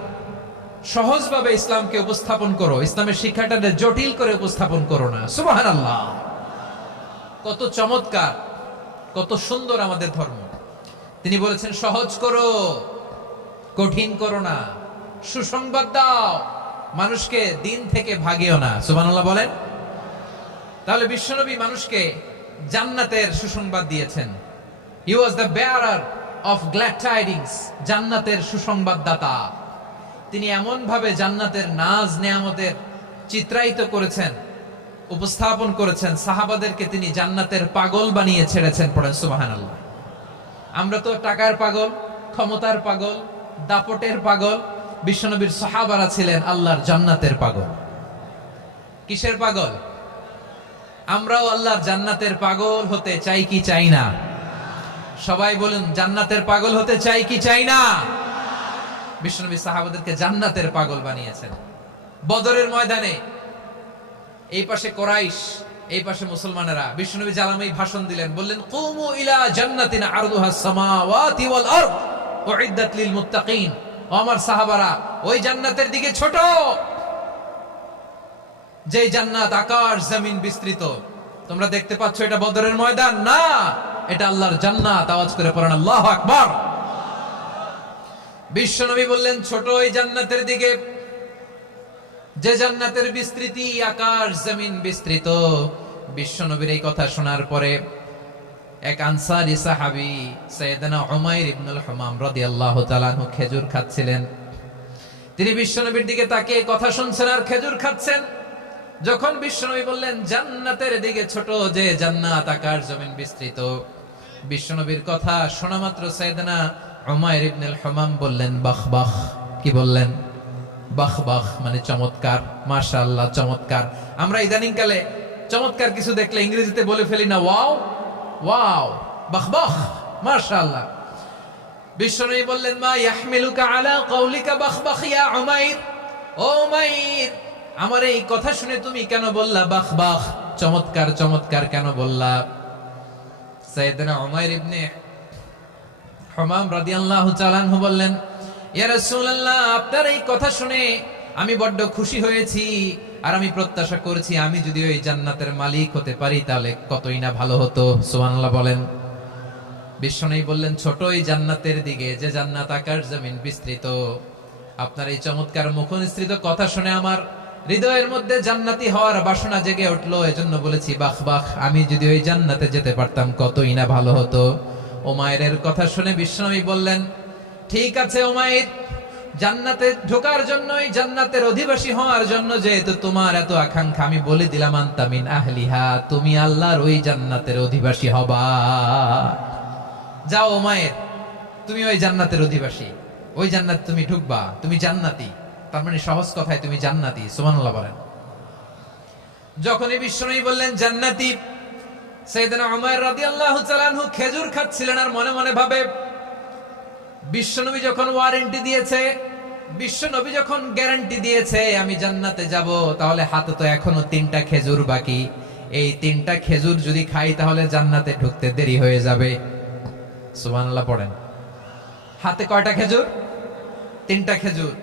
সহজভাবে ইসলামকে উপস্থাপন করো, ইসলামের শিক্ষাটাকে জটিল করে উপস্থাপন করো না। সুবহানাল্লাহ, কত চমৎকার, কত সুন্দর আমাদের ধর্ম। তিনি বলেছেন সহজ করো, কঠিন করো না, সুসংবাদ দাও, মানুষকে দিন থেকে ভাগিও না। সুবহানাল্লাহ বলেন। তাহলে বিশ্বনবী মানুষকে জান্নাতের সুসংবাদ দিয়েছেন। He was the bearer of glad tidings, জান্নাতের সুসংবাদদাতা। তিনি এমন ভাবে জান্নাতের নাজ নেয়ামতের চিত্রায়িত করেছেন, উপস্থাপন করেছেন, সাহাবাদেরকে তিনি জান্নাতের পাগল বানিয়ে ছেড়েছেন। পড়েন সুবহানাল্লাহ। আমরা তো টাকার পাগল, ক্ষমতার পাগল, দাপটের পাগল। বিশ্বনবীর সাহাবারা ছিলেন আল্লাহর জান্নাতের পাগল। কিসের পাগল? আমরাও আল্লাহর জান্নাতের পাগল হতে চাই কি চাই না? সবাই বলুন, জান্নাতের পাগল হতে চাই কি চাই না? বিশ্বনবী সাহাবাদেরকে জান্নাতের পাগল বানিয়েছেন। বদরের ময়দানে এই পাশে কোরাইশ, এই পাশে মুসলমানেরা। বিশ্বনবী জালামাই ভাষণ দিলেন, বললেন, কুমু ইলা জান্নাতিন আরদুহাস সামাওয়াতি ওয়াল আরদ উইদ্দাত লিল মুত্তাকিন। ও আমার সাহাবারা, ওই জান্নাতের দিকে ছোট, যে জান্নাত আকাশ জমিন বিস্তৃত। তোমরা দেখতে পাচ্ছ এটা বদরের ময়দান না, এটা আল্লাহর জান্নাত। আওয়াজ করে পড়েন আল্লাহু আকবার। বিশ্বনবী বললেন, ছোট ওই জান্নাতের দিকে, যে জান্নাতের বিস্তৃতি আকাশ জমিন বিস্তৃত। বিশ্বনবীর এই কথা শোনার পরে এক আনসারী সাহাবী সাইয়েদনা উমাইর ইবনুল হুমাম রাদিয়াল্লাহু তাআলা আনহু খেজুর খাচ্ছিলেন। তিনি বিশ্বনবীর দিকে তাকিয়ে কথা শুনছেন আর খেজুর খাচ্ছেন। যখন বিশ্বনবী বললেন জান্নাতের দিকে ছোট, যে জান্নাত আকাশ জমিন বিস্তৃত, বিশ্বনবীর কথা শোনা মাত্র সাইয়েদনা উমাইর ইবনুল হুমাম বললেন বাহ বাহ। কি বললেন? বাহ বাহ, মানে চমৎকার, মাশাআল্লাহ, চমৎকার। আমরা ইদানিং কালে চমৎকার কিছু দেখলে ইংরেজিতে বলে ফেলি না, ওয়াও ওয়াও, বাহ বাহ, মাশাআল্লাহ। বিশ্বনবী বললেন, মা ইয়াহমিলুকা আলা কওলিকা বাহ বাহ ইয়া উমাইর। ও উমাইর, আমার এই কথা শুনে তুমি কেন বললা বাহ বাহ, চমৎকার চমৎকার কেন বললা? সাইয়েদনা উমাইর ইবনে হুমাম রাদিয়াল্লাহু তাআলা আনহু বললেন, ইয়া রাসূলুল্লাহ, আপনার এই কথা শুনে আমি বড্ড খুশি হয়েছি, আর আমি প্রত্যাশা করছি আমি যদি ওই জান্নাতের মালিক হতে পারি তাহলে কতই না ভালো হতো। সুবহানাল্লাহ বলেন। বিশ্বনবী বললেন, ছোট ওই জান্নাতের দিকে, যে জান্নাত আকাশ জমিন বিস্তৃত। আপনার এই চমৎকার মুখনিসৃত কথা শুনে আমার হৃদয়ের মধ্যে জান্নাতি হওয়ার বাসনা জেগে উঠলো, এজন্য বলেছি বাহ বাহ, আমি যদি ওই জান্নাতে যেতে পারতাম কতই না ভালো হতো। উমাইরের কথা শুনে বিশ্বনবী বললেন, ঠিক আছে উমাইর, জান্নাতে ঢোকার জন্য, জান্নাতের অধিবাসী হওয়ার জন্য যেহেতু তোমার এত আকাঙ্ক্ষা, আমি বলে দিলাম আনতা মিন আহলিহা, তুমি আল্লাহর ওই জান্নাতের অধিবাসী হবা। যাও উমাইর, তুমি ওই জান্নাতের অধিবাসী, ওই জান্নাত তুমি ঢুকবা, তুমি জান্নাতি। তার মানে সহজ কথায় তুমি জান্নাতি। সুবহানাল্লাহ বলেন। যখনই বিশ্বনবী বললেন জান্নাতি, সাইয়েদনা উমাইর রাদিয়াল্লাহু তাআলা আনহু খেজুর খাচ্ছিলেন আর মনে মনে ভাবে, বিশ্বনবী যখন ওয়ারেন্টি দিয়েছে, বিশ্বনবী যখন গ্যারান্টি দিয়েছে আমি জান্নাতে যাব, তাহলে হাতে তো এখনো 3টা খেজুর বাকি। এই 3টা খেজুর যদি খাই তাহলে জান্নাতে ঢুকতে দেরি হয়ে যাবে। সুবহানাল্লাহ পড়েন। হাতে কয়টা খেজুর? 3টা খেজুর।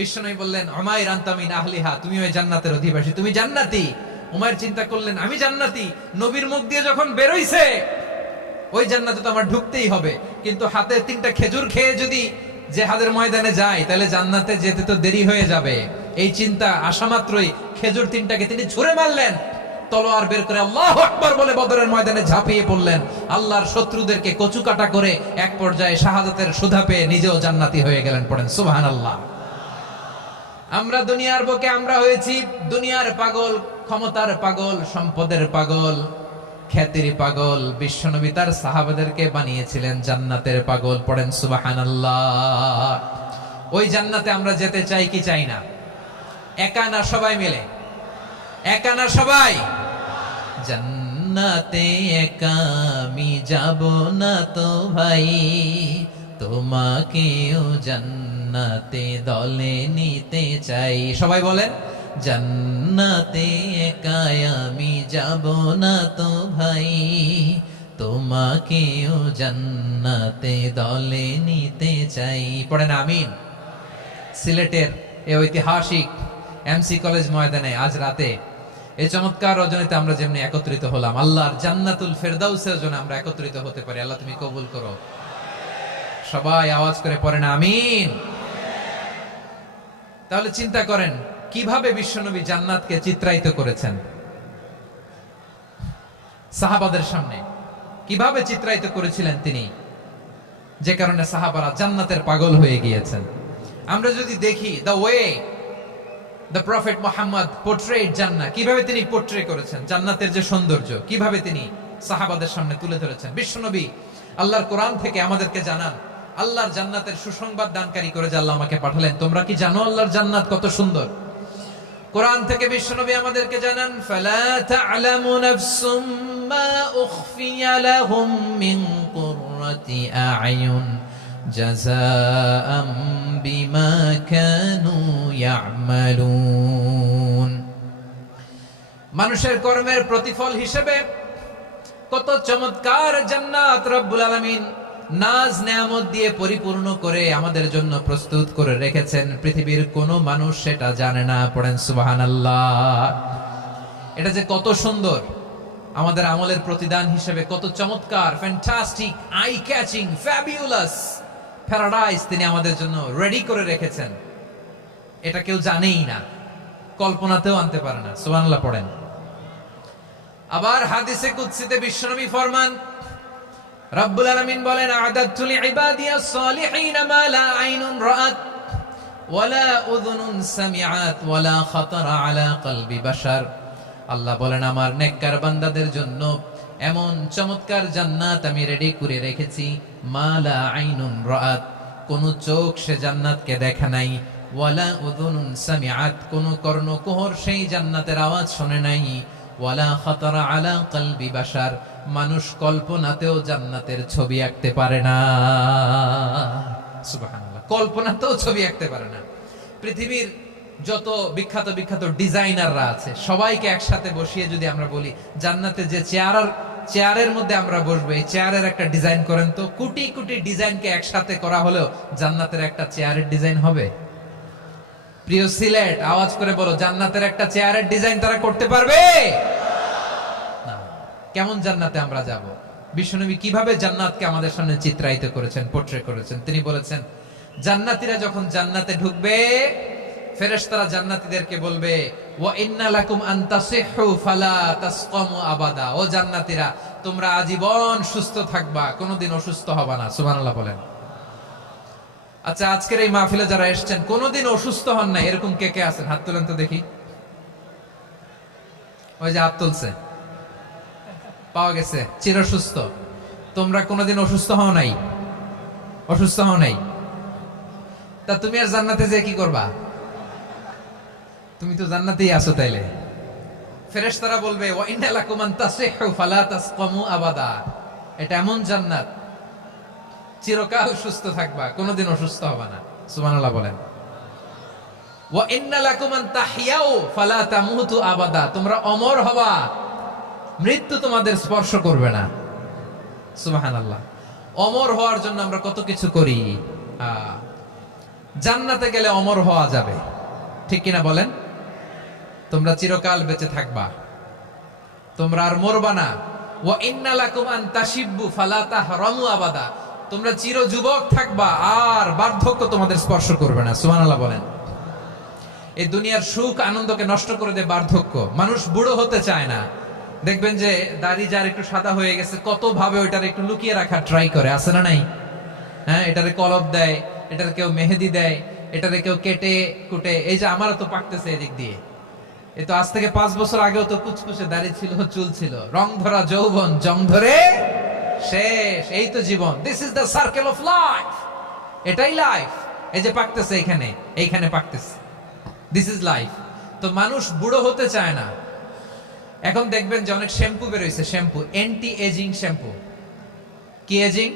বিশ্বনবী বললেন, উমাইর আনতা মিন আহলিহা, তুমি ওই জান্নাতের অধিবাসী, তুমি জান্নাতি। উমাইর চিন্তা করলেন, আমি জান্নাতি, নবীর মুখ দিয়ে যখন বেরোইছে ওই জান্নাতে তো আমার ঢুকতেই হবে, কিন্তু হাতে 3টা খেজুর খেয়ে যদি জিহাদের ময়দানে যাই তাহলে জান্নাতে যেতে তো দেরি হয়ে যাবে। এই চিন্তা আসা মাত্রই খেজুর 3টাকে তিনি ছুঁড়ে মারলেন, তলোয়ার বের করে আল্লাহু আকবার বলে বদরের ময়দানে ঝাঁপিয়ে পড়লেন। আল্লাহর শত্রুদেরকে কচুকাটা করে এক পর্যায়ে শাহাদাতের সুধা পেয়ে নিজেও জান্নাতি হয়ে গেলেন। পড়েন সুবহানাল্লাহ। আমরা দুনিয়ার বুকে আমরা হয়েছি দুনিয়ার পাগল, ক্ষমতার পাগল, সম্পদের পাগল, খ্যাতির পাগল। বিশ্বনবী তার সাহাবাদেরকে বানিয়েছিলেন জান্নাতের পাগল। পড়েন সুবহানাল্লাহ। ওই জান্নাতে আমরা যেতে চাই কি চাই না? একা না সবাই মিলে? একা না সবাই? জান্নাতে একা আমি যাব না তো ভাই, তোমাকেও জান্নাতে দলে নিতে চাই। সবাই বলেন, জান্নাতে একা আমি যাব না তো ভাই, তোমাকেও জান্নাতে দলে নিতে চাই। পড়েন আমিন। সিলেটের এই ঐতিহাসিক এমসি কলেজ ময়দানে আজ রাতে এই চমৎকার রজনীতে আমরা যেমনি একত্রিত হলাম, আল্লাহর জান্নাতুল ফেরদাউসের জন্য আমরা একত্রিত হতে পারি। আল্লাহ তুমি কবুল করো। সবাই আওয়াজ করে পড়েন আমিন। তাহলে চিন্তা করেন কিভাবে বিশ্বনবী জান্নাতকে চিত্রায়িত করেছেন সাহাবাদের সামনে, কিভাবে চিত্রায়িত করেছিলেন তিনি, যে কারণে সাহাবারা জান্নাতের পাগল হয়ে গিয়েছেন। আমরা যদি দেখি the way the prophet Muhammad portrait জান্নাত, কিভাবে তিনি পোর্ট্রে করেছেন জান্নাতের যে সৌন্দর্য, কিভাবে তিনি সাহাবাদের সামনে তুলে ধরেছেন। বিশ্বনবী আল্লাহর কোরআন থেকে আমাদেরকে জানান, আল্লাহর জান্নাতের সুসংবাদ দানকারী করে যে আল্লাহ আমাকে পাঠালেন। তোমরা কি জানো আল্লাহর জান্নাত কত সুন্দর? কোরআন থেকে বিশ্বনবী আমাদেরকে জানান, ফালা তা'লামু নাফসুম মা উখফিয়া লাহুম মিন কুররাতি আ'য়ুন জাযাআম বিমা কানু ইয়া'মালুন। মানুষের কর্মের প্রতিফল হিসেবে কত চমৎকার জান্নাত রব্বুল আলামিন নাজ নেয়ামত দিয়ে পরিপূর্ণ করে আমাদের জন্য প্রস্তুত করে রেখেছেন। পৃথিবীর কোন মানুষ সেটা জানে না। পড়েন সুবহানাল্লাহ। এটা যে কত সুন্দর, আমাদের আমলের প্রতিদান হিসেবে কত চমৎকার, fantastic, eye catching, fabulous paradise তিনি আমাদের জন্য রেডি করে রেখেছেন। এটা কেউ জানেই না, কল্পনাতেও আনতে পারে না। সুবহানাল্লাহ পড়েন। আবার হাদিসে কুদসিতে বিশ্বনবী ফরমান, রব্বুল আলামিন বলেন, আ'দাতু লিইবাদিয়াস সালিহিন মা লা আইনুন রাআত ওয়ালা উযুনুন সামিআত ওয়ালা খাতারা আলা কলবি বাশার। আল্লাহ বলেন, আমার নেককার বান্দাদের জন্য এমন চমৎকার জান্নাত আমি রেডি করে রেখেছি, মা লা আইনুন রাআত, কোন চোখ সে জান্নাতকে দেখে নাই, ওয়ালা উযুনুন সামিআত, কোন কর্ণকুহর সেই জান্নাতের আওয়াজ শুনে নাই, ওয়ালা খাতারা আলা কলবি বাশার, মানুষ কল্পনাতেও জান্নাতের ছবি আঁকতে পারে না। সুবহানাল্লাহ, কল্পনাতেও ছবি আঁকতে পারে না। পৃথিবীর যত বিখ্যাত বিখ্যাত ডিজাইনাররা আছে সবাইকে একসাথে বসিয়ে যদি আমরা বলি, জান্নাতে যে চেয়ারের মধ্যে আমরা বসবো, এই চেয়ারের একটা ডিজাইন করেন তো, কোটি কোটি ডিজাইনকে একসাথে করা হলেও জান্নাতের একটা চেয়ারের ডিজাইন হবে? প্রিয় সিলেট, আওয়াজ করে বলো, জান্নাতের একটা চেয়ারের ডিজাইন তারা করতে পারবে না। কেমন জান্নাতে আমরা যাব? বিশ্বনবী কিভাবে জান্নাতকে আমাদের সামনে চিত্রায়িত করেছেন, পোর্ট্রে করেছেন। তিনি বলেছেন, জান্নাতীরা যখন জান্নাতে ঢুকবে, ফেরেশতারা জান্নাতীদেরকে বলবে, ওয়া ইন্না লাকুম আন তাসিহু ফালা তাসকামু আবাদা। ও জান্নাতীরা, তোমরা আজীবন সুস্থ থাকবা, কোনোদিন অসুস্থ হবা না। সুবহানাল্লাহ বলেন। আচ্ছা, আজকের এই মাহফিলে যারা এসেছেন কোনোদিন অসুস্থ হন না, এরকম কে কে আছেন? হাত তুলেন তো দেখি। ওই যে হাত তুলছে, পাওয়া গেছে, চির সুস্থ। তোমরা কোনোদিন অসুস্থ হও নাই? অসুস্থ হও নাই? তা তুমি আর জান্নাতে যে কি করবা? তুমি তো জান্নাতেই আছো। তাইলে ফেরেশতারা বলবে, ওয়া ইন্না লাকুম আন তাসিহু ফালা তাসকামু আবাদা। এটা এমন জান্নাত, চিরকাল সুস্থ থাকবা, কোনোদিন অসুস্থ হবে না। সুবহানাল্লাহ বলেন। ওয়া ইন্না লাকুম আন তাহইয়াউ ফালা তামুতু আবাদা। তোমরা অমর হবা, মৃত্যু তোমাদের স্পর্শ করবে না। সুবহানাল্লাহ। অমর হওয়ার জন্য আমরা কত কিছু করি। জান্নাতে গেলে অমর হওয়া যাবে, ঠিক কিনা বলেন? তোমরা চিরকাল বেঁচে থাকবা, তোমরা আর মরবা না। ওয়া ইন্না লাকুম আন তাশিব্বু ফালা তাহরামু আবাদা। তোমরা চির যুবক থাকবা, আর বার্ধক্য তোমাদের স্পর্শ করবে না। সুবহানাল্লাহ বলেন। এই দুনিয়ার সুখ আনন্দকে নষ্ট করে দেয় বার্ধক্য। মানুষ বুড়ো হতে চায় না। দেখবেন যে দাড়ি যার একটু সাদা হয়ে গেছে, কত ভাবে ওইটার একটু লুকিয়ে রাখার ট্রাই করে, আছে না নাই? হ্যাঁ, এটারে কলব দেয়, এটার কেউ মেহেদি দেয়, এটারে কেউ কেটে কুটে। এই যে আমারও তো পাকতেছে এদিক দিয়ে। এই তো আজ থেকে 5 বছর আগেও তো কুচকুচে দাড়ি ছিল, চুল ছিল, রং ধরা যৌবন, জং ধরে শেষ। এই তো জীবন। This is the circle of life. এটাই লাইফ। এই যে পাকতেছে এইখানে, এইখানে পাকতেছে, দিস ইজ লাইফ। তো মানুষ বুড়ো হতে চায় না। এখন দেখবেন যে অনেক শ্যাম্পু বেরোইছে, শ্যাম্পু, অ্যান্টি এজিং শ্যাম্পু। কি এজিং?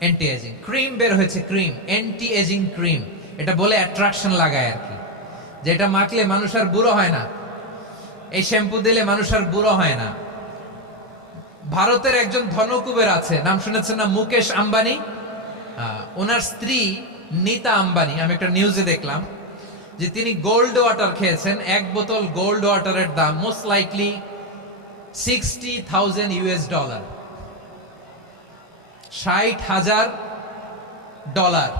Anti ageing. ক্রিম বের হয়েছে, ক্রিম, অ্যান্টি এজিং ক্রিম। এটা বলে অ্যাট্রাকশন লাগায় আর কি, যে এটা মাখলে মানুষ আর বুড়ো হয় না, এই শ্যাম্পু দিলে মানুষ আর বুড়ো হয় না। ভারতের একজন ধনকুবের আছে, নাম শুনেছেন না? মুকেশ আম্বানি। ওনার স্ত্রী নীতা আম্বানি, আমি একটা নিউজে দেখলাম যে তিনি গোল্ড ওয়াটার খেয়েছেন। 1 বোতল গোল্ড ওয়াটারের দাম মোস্ট লাইকলি $60,000 $60,000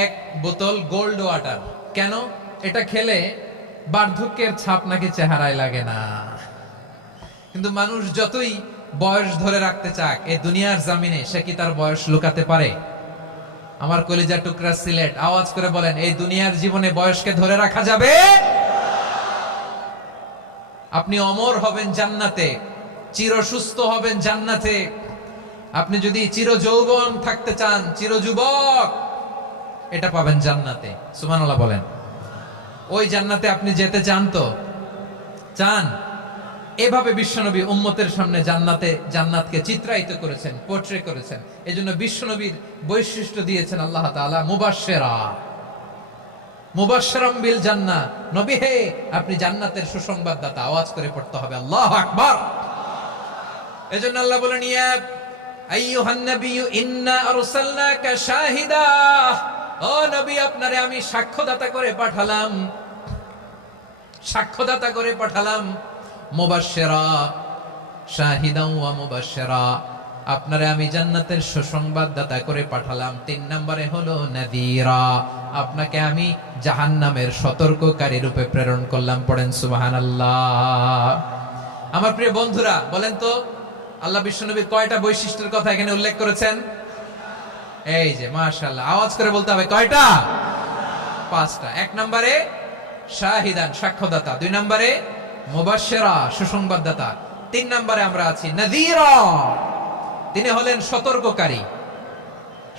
1 বোতল গোল্ড ওয়াটার। কেন? এটা খেলে বার্ধক্যের ছাপ নাকি চেহারায় লাগে না। কিন্তু মানুষ যতই বয়স ধরে রাখতে চাক এই দুনিয়ার জামিনে, সে কি তার বয়স লুকাতে পারে? আমার কলিজার টুকরা সিলেট, আওয়াজ করে বলেন, এই দুনিয়ার জীবনে বয়সকে ধরে রাখা যাবে? আপনি অমর হবেন জান্নাতে, চির সুস্থ হবেন জান্নাতে। আপনি যদি চির যৌবন থাকতে চান, চির যুবক, এটা পাবেন জান্নাতে। সুবহানাল্লাহ বলেন। ওই জান্নাতে আপনি যেতে চান তো? চান? এভাবে বিশ্বনবী উম্মতের সামনে জান্নাতকে চিত্রায়িত করেছেন, পোর্ট্রে করেছেন। এজন্য বিশ্বনবীর বৈশিষ্ট্য দিয়েছেন আল্লাহ তাআলা মুবাশশিরা, মুবাশশিরাম বিল জান্নাহ। নবী হে, আপনি জান্নাতের সুসংবাদদাতা। আওয়াজ করে পড়তে হবে আল্লাহু আকবার। এজন্য আল্লাহ বলেন, ইয়া আইয়ুহান নাবিয়্যু ইন্না আরসালনাকা শাহিদা, ও নবী, আপনারে আমি সাক্ষ্যদাতা করে পাঠালাম, সাক্ষ্যদাতা করে পাঠালাম। মুবাশশিরা, শাহিদান ওয়া মুবাশশিরা, আপনারে আমি জান্নাতের সুসংবাদদাতা করে পাঠালাম। 3 নম্বরে হলো নাযীরা, আপনাকে আমি জাহান্নামের সতর্ককারী রূপে প্রেরণ করলাম। পড়েন সুবহানাল্লাহ। আমার প্রিয় বন্ধুরা, বলেন তো, আল্লাহ বিশ্বনবীর কয়টা বৈশিষ্ট্যের কথা এখানে উল্লেখ করেছেন? এই যে মাশাআল্লাহ, আওয়াজ করে বলতে হবে, কয়টা? 5টা। 1 নম্বরে শাহিদান, সাক্ষ্যদাতা। 2 নম্বরে মুবাশশিরা, সুসংবাদদাতা। 3 নম্বরে আমরা আছি নাযীরা, তিনি হলেন সতর্ককারী।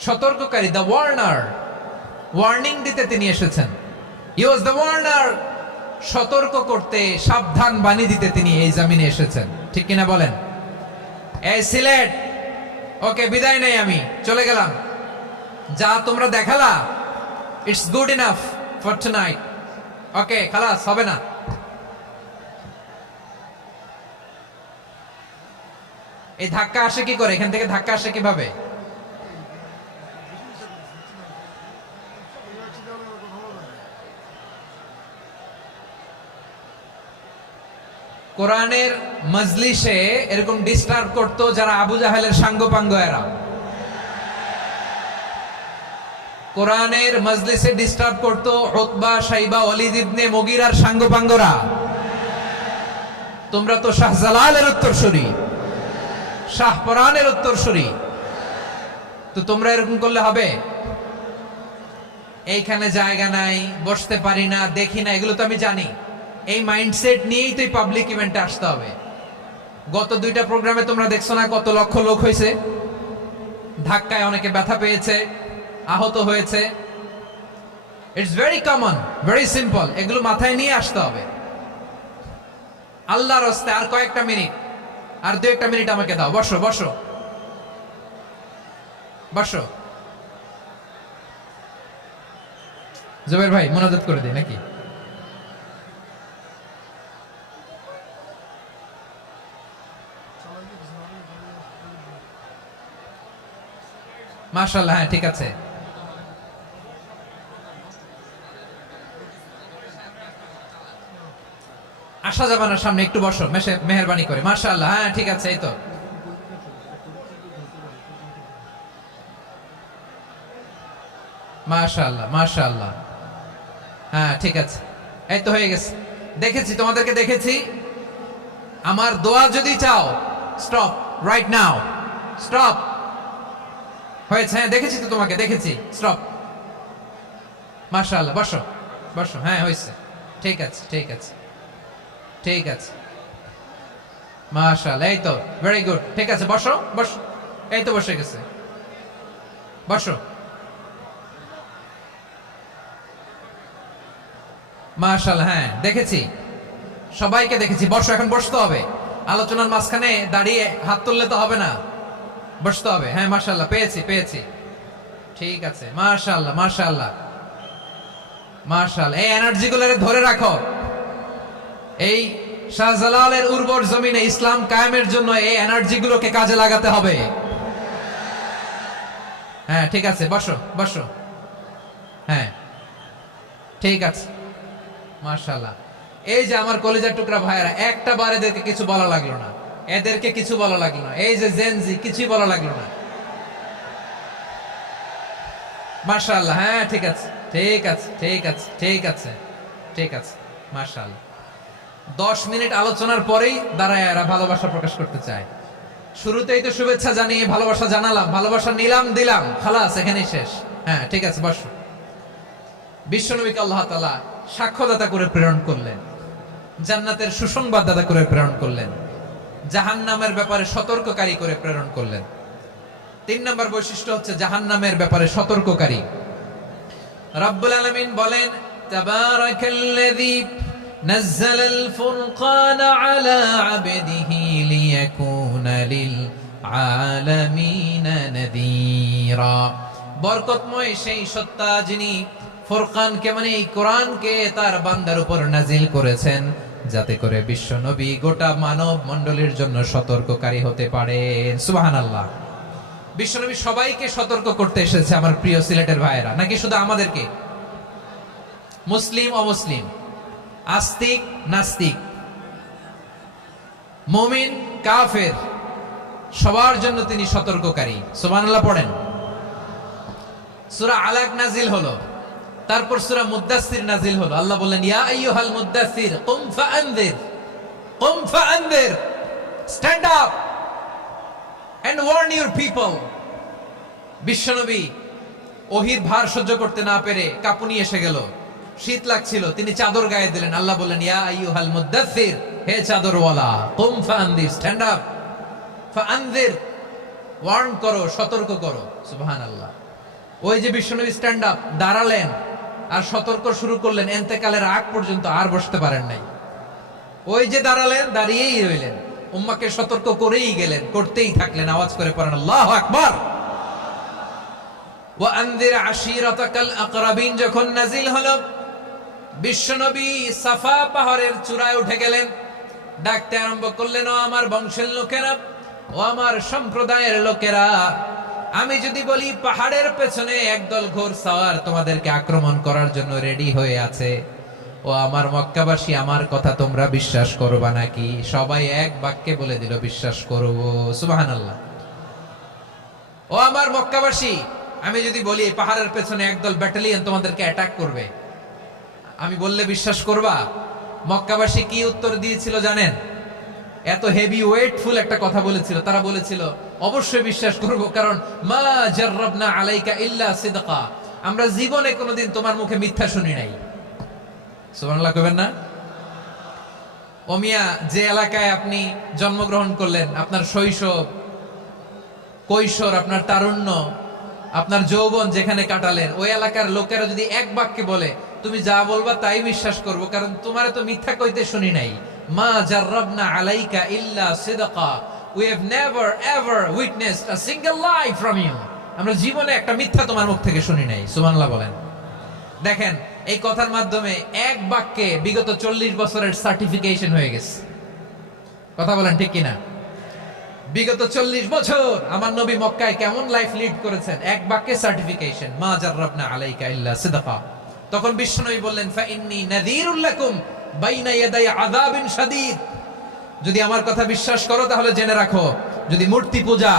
সতর্ককারী, দ্য ওয়ার্নার, ওয়ার্নিং দিতে তিনি এসেছেন। হি ওয়াজ দ্য ওয়ার্নার, সতর্ক করতে, সাবধান বাণী দিতে তিনি এই জমিনে এসেছেন। ঠিক কিনা বলেন? এই সিলেট, ওকে, বিদায় নেই, আমি চলে গেলাম। যা তোমরা দেখালা, it's good enough for tonight. Okay, খালাস, হবে না। এই ধাক্কা আসে কি করে? এখান থেকে ধাক্কা আসে কিভাবে? কোরআনের মজলিসে এরকম ডিস্টার্ব করতো যারা আবু জাহেলের সাঙ্গপাঙ্গ এরা। কোরআনের মজলিসে ডিস্টার্ব করতো উতবা, শাইবা, ওয়ালিদ ইবনে মুগীরার সাঙ্গপাঙ্গরা। তোমরা তো শাহজালালের উত্তরসূরি, শাহপরানের উত্তরসূরি, তো তোমরা এরকম করলে হবে? এইখানে জায়গা নাই, বসতে পারি না, দেখি না, এগুলো তো আমি জানি। এই মাইন্ডসেট নিয়েই তো পাবলিক ইভেন্টে আসতে হবে। গত 2টা প্রোগ্রামে তোমরা দেখছো না কত লক্ষ লোক হয়েছে? ধাক্কায় অনেকে ব্যথা পেয়েছে, আহত হয়েছে। It's very common, very simple. এগুলো মাথায় নিয়ে আসতে হবে। আল্লাহর রাস্তায় আর কয়েকটা মিনিট, আর 2-1টা মিনিট আমাকে দাও। বসো বসো বসো। জুবাইর ভাই, মোনাজাত করে দিই নাকি? মাশাআল্লাহ, হ্যাঁ ঠিক আছে। আসা যাবে না সামনে, একটু বসো, মেহেরবানি করে। মাশাআল্লাহ, হ্যাঁ ঠিক আছে। এই তো মাশাআল্লাহ, মাশাআল্লাহ, হ্যাঁ ঠিক আছে। এই তো হয়ে গেছে। দেখেছি, তোমাদেরকে দেখেছি। আমার দোয়া যদি চাও, স্টপ রাইট নাও, স্টপ। হয়েছে? হ্যাঁ দেখেছি তো, তোমাকে দেখেছি। স্টপ। মাশাআল্লাহ, বসো বসো। হ্যাঁ হয়েছে, ঠিক আছে ঠিক আছে ঠিক আছে। মাশাআল্লাহ, এই তো ভেরি গুড। ঠিক আছে, বসো বসো। এই তো বসে গেছে, বসো। মাশাআল্লাহ, হ্যাঁ দেখেছি, সবাইকে দেখেছি। বসো, এখন বসতে হবে। আলোচনার মাঝখানে দাঁড়িয়ে হাত তুললে তো হবে না, বসতে হবে। হ্যাঁ মাশাআল্লাহ, পেয়েছি পেয়েছি। ঠিক আছে, মাশাআল্লাহ মাশাআল্লাহ মাশাআল্লাহ। এই এনার্জি গুলোরে ধরে রাখো। এই শাহজালালের উর্বর জমিনে ইসলাম কায়েমের জন্য এই এনার্জি গুলোকে কাজে লাগাতে হবে। হ্যাঁ ঠিক আছে, বসো বসো। হ্যাঁ ঠিক আছে, মাশাআল্লাহ। এই যে আমার কলিজার টুকরা ভাইয়েরা, একটা বার এদেরকে কিছু বলা লাগলো না, এদেরকে কিছু বলা লাগলো না। এই যে জেনজি, কিছুই বলা লাগলো না। মাশাআল্লাহ, হ্যাঁ ঠিক আছে ঠিক আছে ঠিক আছে ঠিক আছে ঠিক আছে। মাশাআল্লাহ। 10 মিনিট আলোচনার পরেই দাঁড়ায় এরা ভালোবাসা প্রকাশ করতে চায়। শুরুতেই তো শুভেচ্ছা জানিয়ে ভালোবাসা জানালাম, ভালোবাসা নিলাম, দিলাম, খালাস, এখানেই শেষ। হ্যাঁ ঠিক আছে বসো। বিশ্বনবীকে আল্লাহ তাআলা সাক্ষ্যদাতা করে প্রেরণ করলেন, জান্নাতের সুসংবাদদাতা করে প্রেরণ করলেন, জাহান্নামের ব্যাপারে সতর্ককারী করে প্রেরণ করলেন। 3 নম্বর বৈশিষ্ট্য হচ্ছে জাহান্নামের ব্যাপারে সতর্ককারী। রব্বুল আলামিন বলেন, তাবারাকাল্লাযী নাযালাল ফুরকানা আলা আবদিহি লিয়াকুনা লিল আলামিনা নাযীরা। বরকতময় সেই সত্তা যিনি ফুরকানকে মানে এই কোরআনকে তার বান্দার উপর নাজিল করেছেন, যাতে করে বিশ্ব নবী গোটা মানব মণ্ডলীর জন্য সতর্ককারী হতে পারেন। সুবহানাল্লাহ। বিশ্বনবী সবাইকে সতর্ক করতে এসেছে আমার প্রিয় সিলেটের ভাইয়েরা, নাকি শুধু আমাদেরকে? মুসলিম অমুসলিম, আস্তিক নাস্তিক, মুমিন কাফের, সবার জন্য তিনি সতর্ককারী। সুবহানাল্লাহ পড়েন। সূরা আলাক নাজিল হলো, তারপর সূরা মুদ্দাসসির নাজিল হলো। আল্লাহ বললেন, ইয়া আইয়ুহাল মুদ্দাসসির কুম ফাআনযির, stand up and warn your people. বিশ্বনবী ওহীর ভার সহ্য করতে না পেরে কাঁপুনি এসে গেল, শীত লাগছিল, তিনি চাদর গায়ে দিলেন। আল্লাহ বললেন, ইয়া আইয়ুহাল মুদ্দাসসির, হে চাদরওয়ালা, কুম ফাআনযির, স্ট্যান্ড আপ, ফাআনযির, ওয়ার্ন করো, সতর্ক করো। সুবহানাল্লাহ। ওই যে বিশ্বনবী স্ট্যান্ড আপ, দাঁড়ালেন আর সতর্ক শুরু করলেন, এন্তেকালের আগ পর্যন্ত আর বসতে পারেন নাই। ওই যে দাঁড়ালেন, দাঁড়িয়েই রইলেন, উম্মাকে সতর্ক করেই গেলেন, করতেই থাকলেন। আওয়াজ করে পড়েন আল্লাহু আকবার। ওয়া আনযির আশীরাতাকাল আকরাবিন যখন নাজিল হলো, বিশ্বনবী সাফা পাহাড়ের চূড়ায় উঠে গেলেন, ডাকতে আরম্ভ করলেন, ও আমার বংশের লোকেরা, ও আমার সম্প্রদায়ের লোকেরা, আমি যদি বলি পাহাড়ের পেছনে একদল ঘোড়সাওয়ার তোমাদেরকে আক্রমণ করার জন্য রেডি হয়ে আছে, ও আমার মক্কাবাসী, আমার কথা তোমরা বিশ্বাস করবা নাকি? সবাই এক বাক্যে বলে দিল, বিশ্বাস করব। সুবহানাল্লাহ। ও আমার মক্কাবাসী, আমি যদি বলি পাহাড়ের পেছনে একদল ব্যাটালিয়ন তোমাদেরকে অ্যাটাক করবে, আমি বললে বিশ্বাস করবা? মক্কাবাসী কি উত্তর দিয়েছিল জানেন? এত হেভি ওয়েটফুল একটা কথা বলেছিল। তারা বলেছিল, অবশ্যই বিশ্বাস করব, কারণ মা জাররাবনা আলাইকা ইল্লা সিদকা, আমরা জীবনে কোনোদিন তোমার মুখে মিথ্যা শুনি নাই। সুবহানাল্লাহ কইবেন না? ও মিয়া, যে এলাকায় আপনি জন্মগ্রহণ করলেন, আপনার শৈশব, কৈশোর, আপনার তারুণ্য, আপনার যৌবন যেখানে কাটালেন, ওই এলাকার লোকেরা যদি এক বাক্যে বলে তুমি যা বলবা তাই বিশ্বাস করব, কারণ তোমারে তো মিথ্যা কইতে শুনি নাই। মা জাররাবনা আলাইকা ইল্লা সিদকা, we have never ever witnessed a single lie from you, আমরা জীবনে একটা মিথ্যা তোমার মুখ থেকে শুনি নাই। সুবহানাল্লাহ বলেন। দেখেন, এই কথার মাধ্যমে এক বাক্যে বিগত 40 বছরের সার্টিফিকেশন হয়ে গেছে। কথা বলেন ঠিক কিনা? বিগত 40 বছর আমার নবী মক্কায় কেমন লাইফ লিড করেছেন, এক বাক্যে সার্টিফিকেশন, মা জাররাবনা আলাইকা ইল্লা সিদকা। তখন বিশ্বনবী বললেন, ফাইন্নী নাযীরুল লাকুম বাইনা ইয়াদাই আযাবিন শাদীদ, যদি আমার কথা বিশ্বাস করো তাহলে জেনে রাখো, যদি মূর্তি পূজা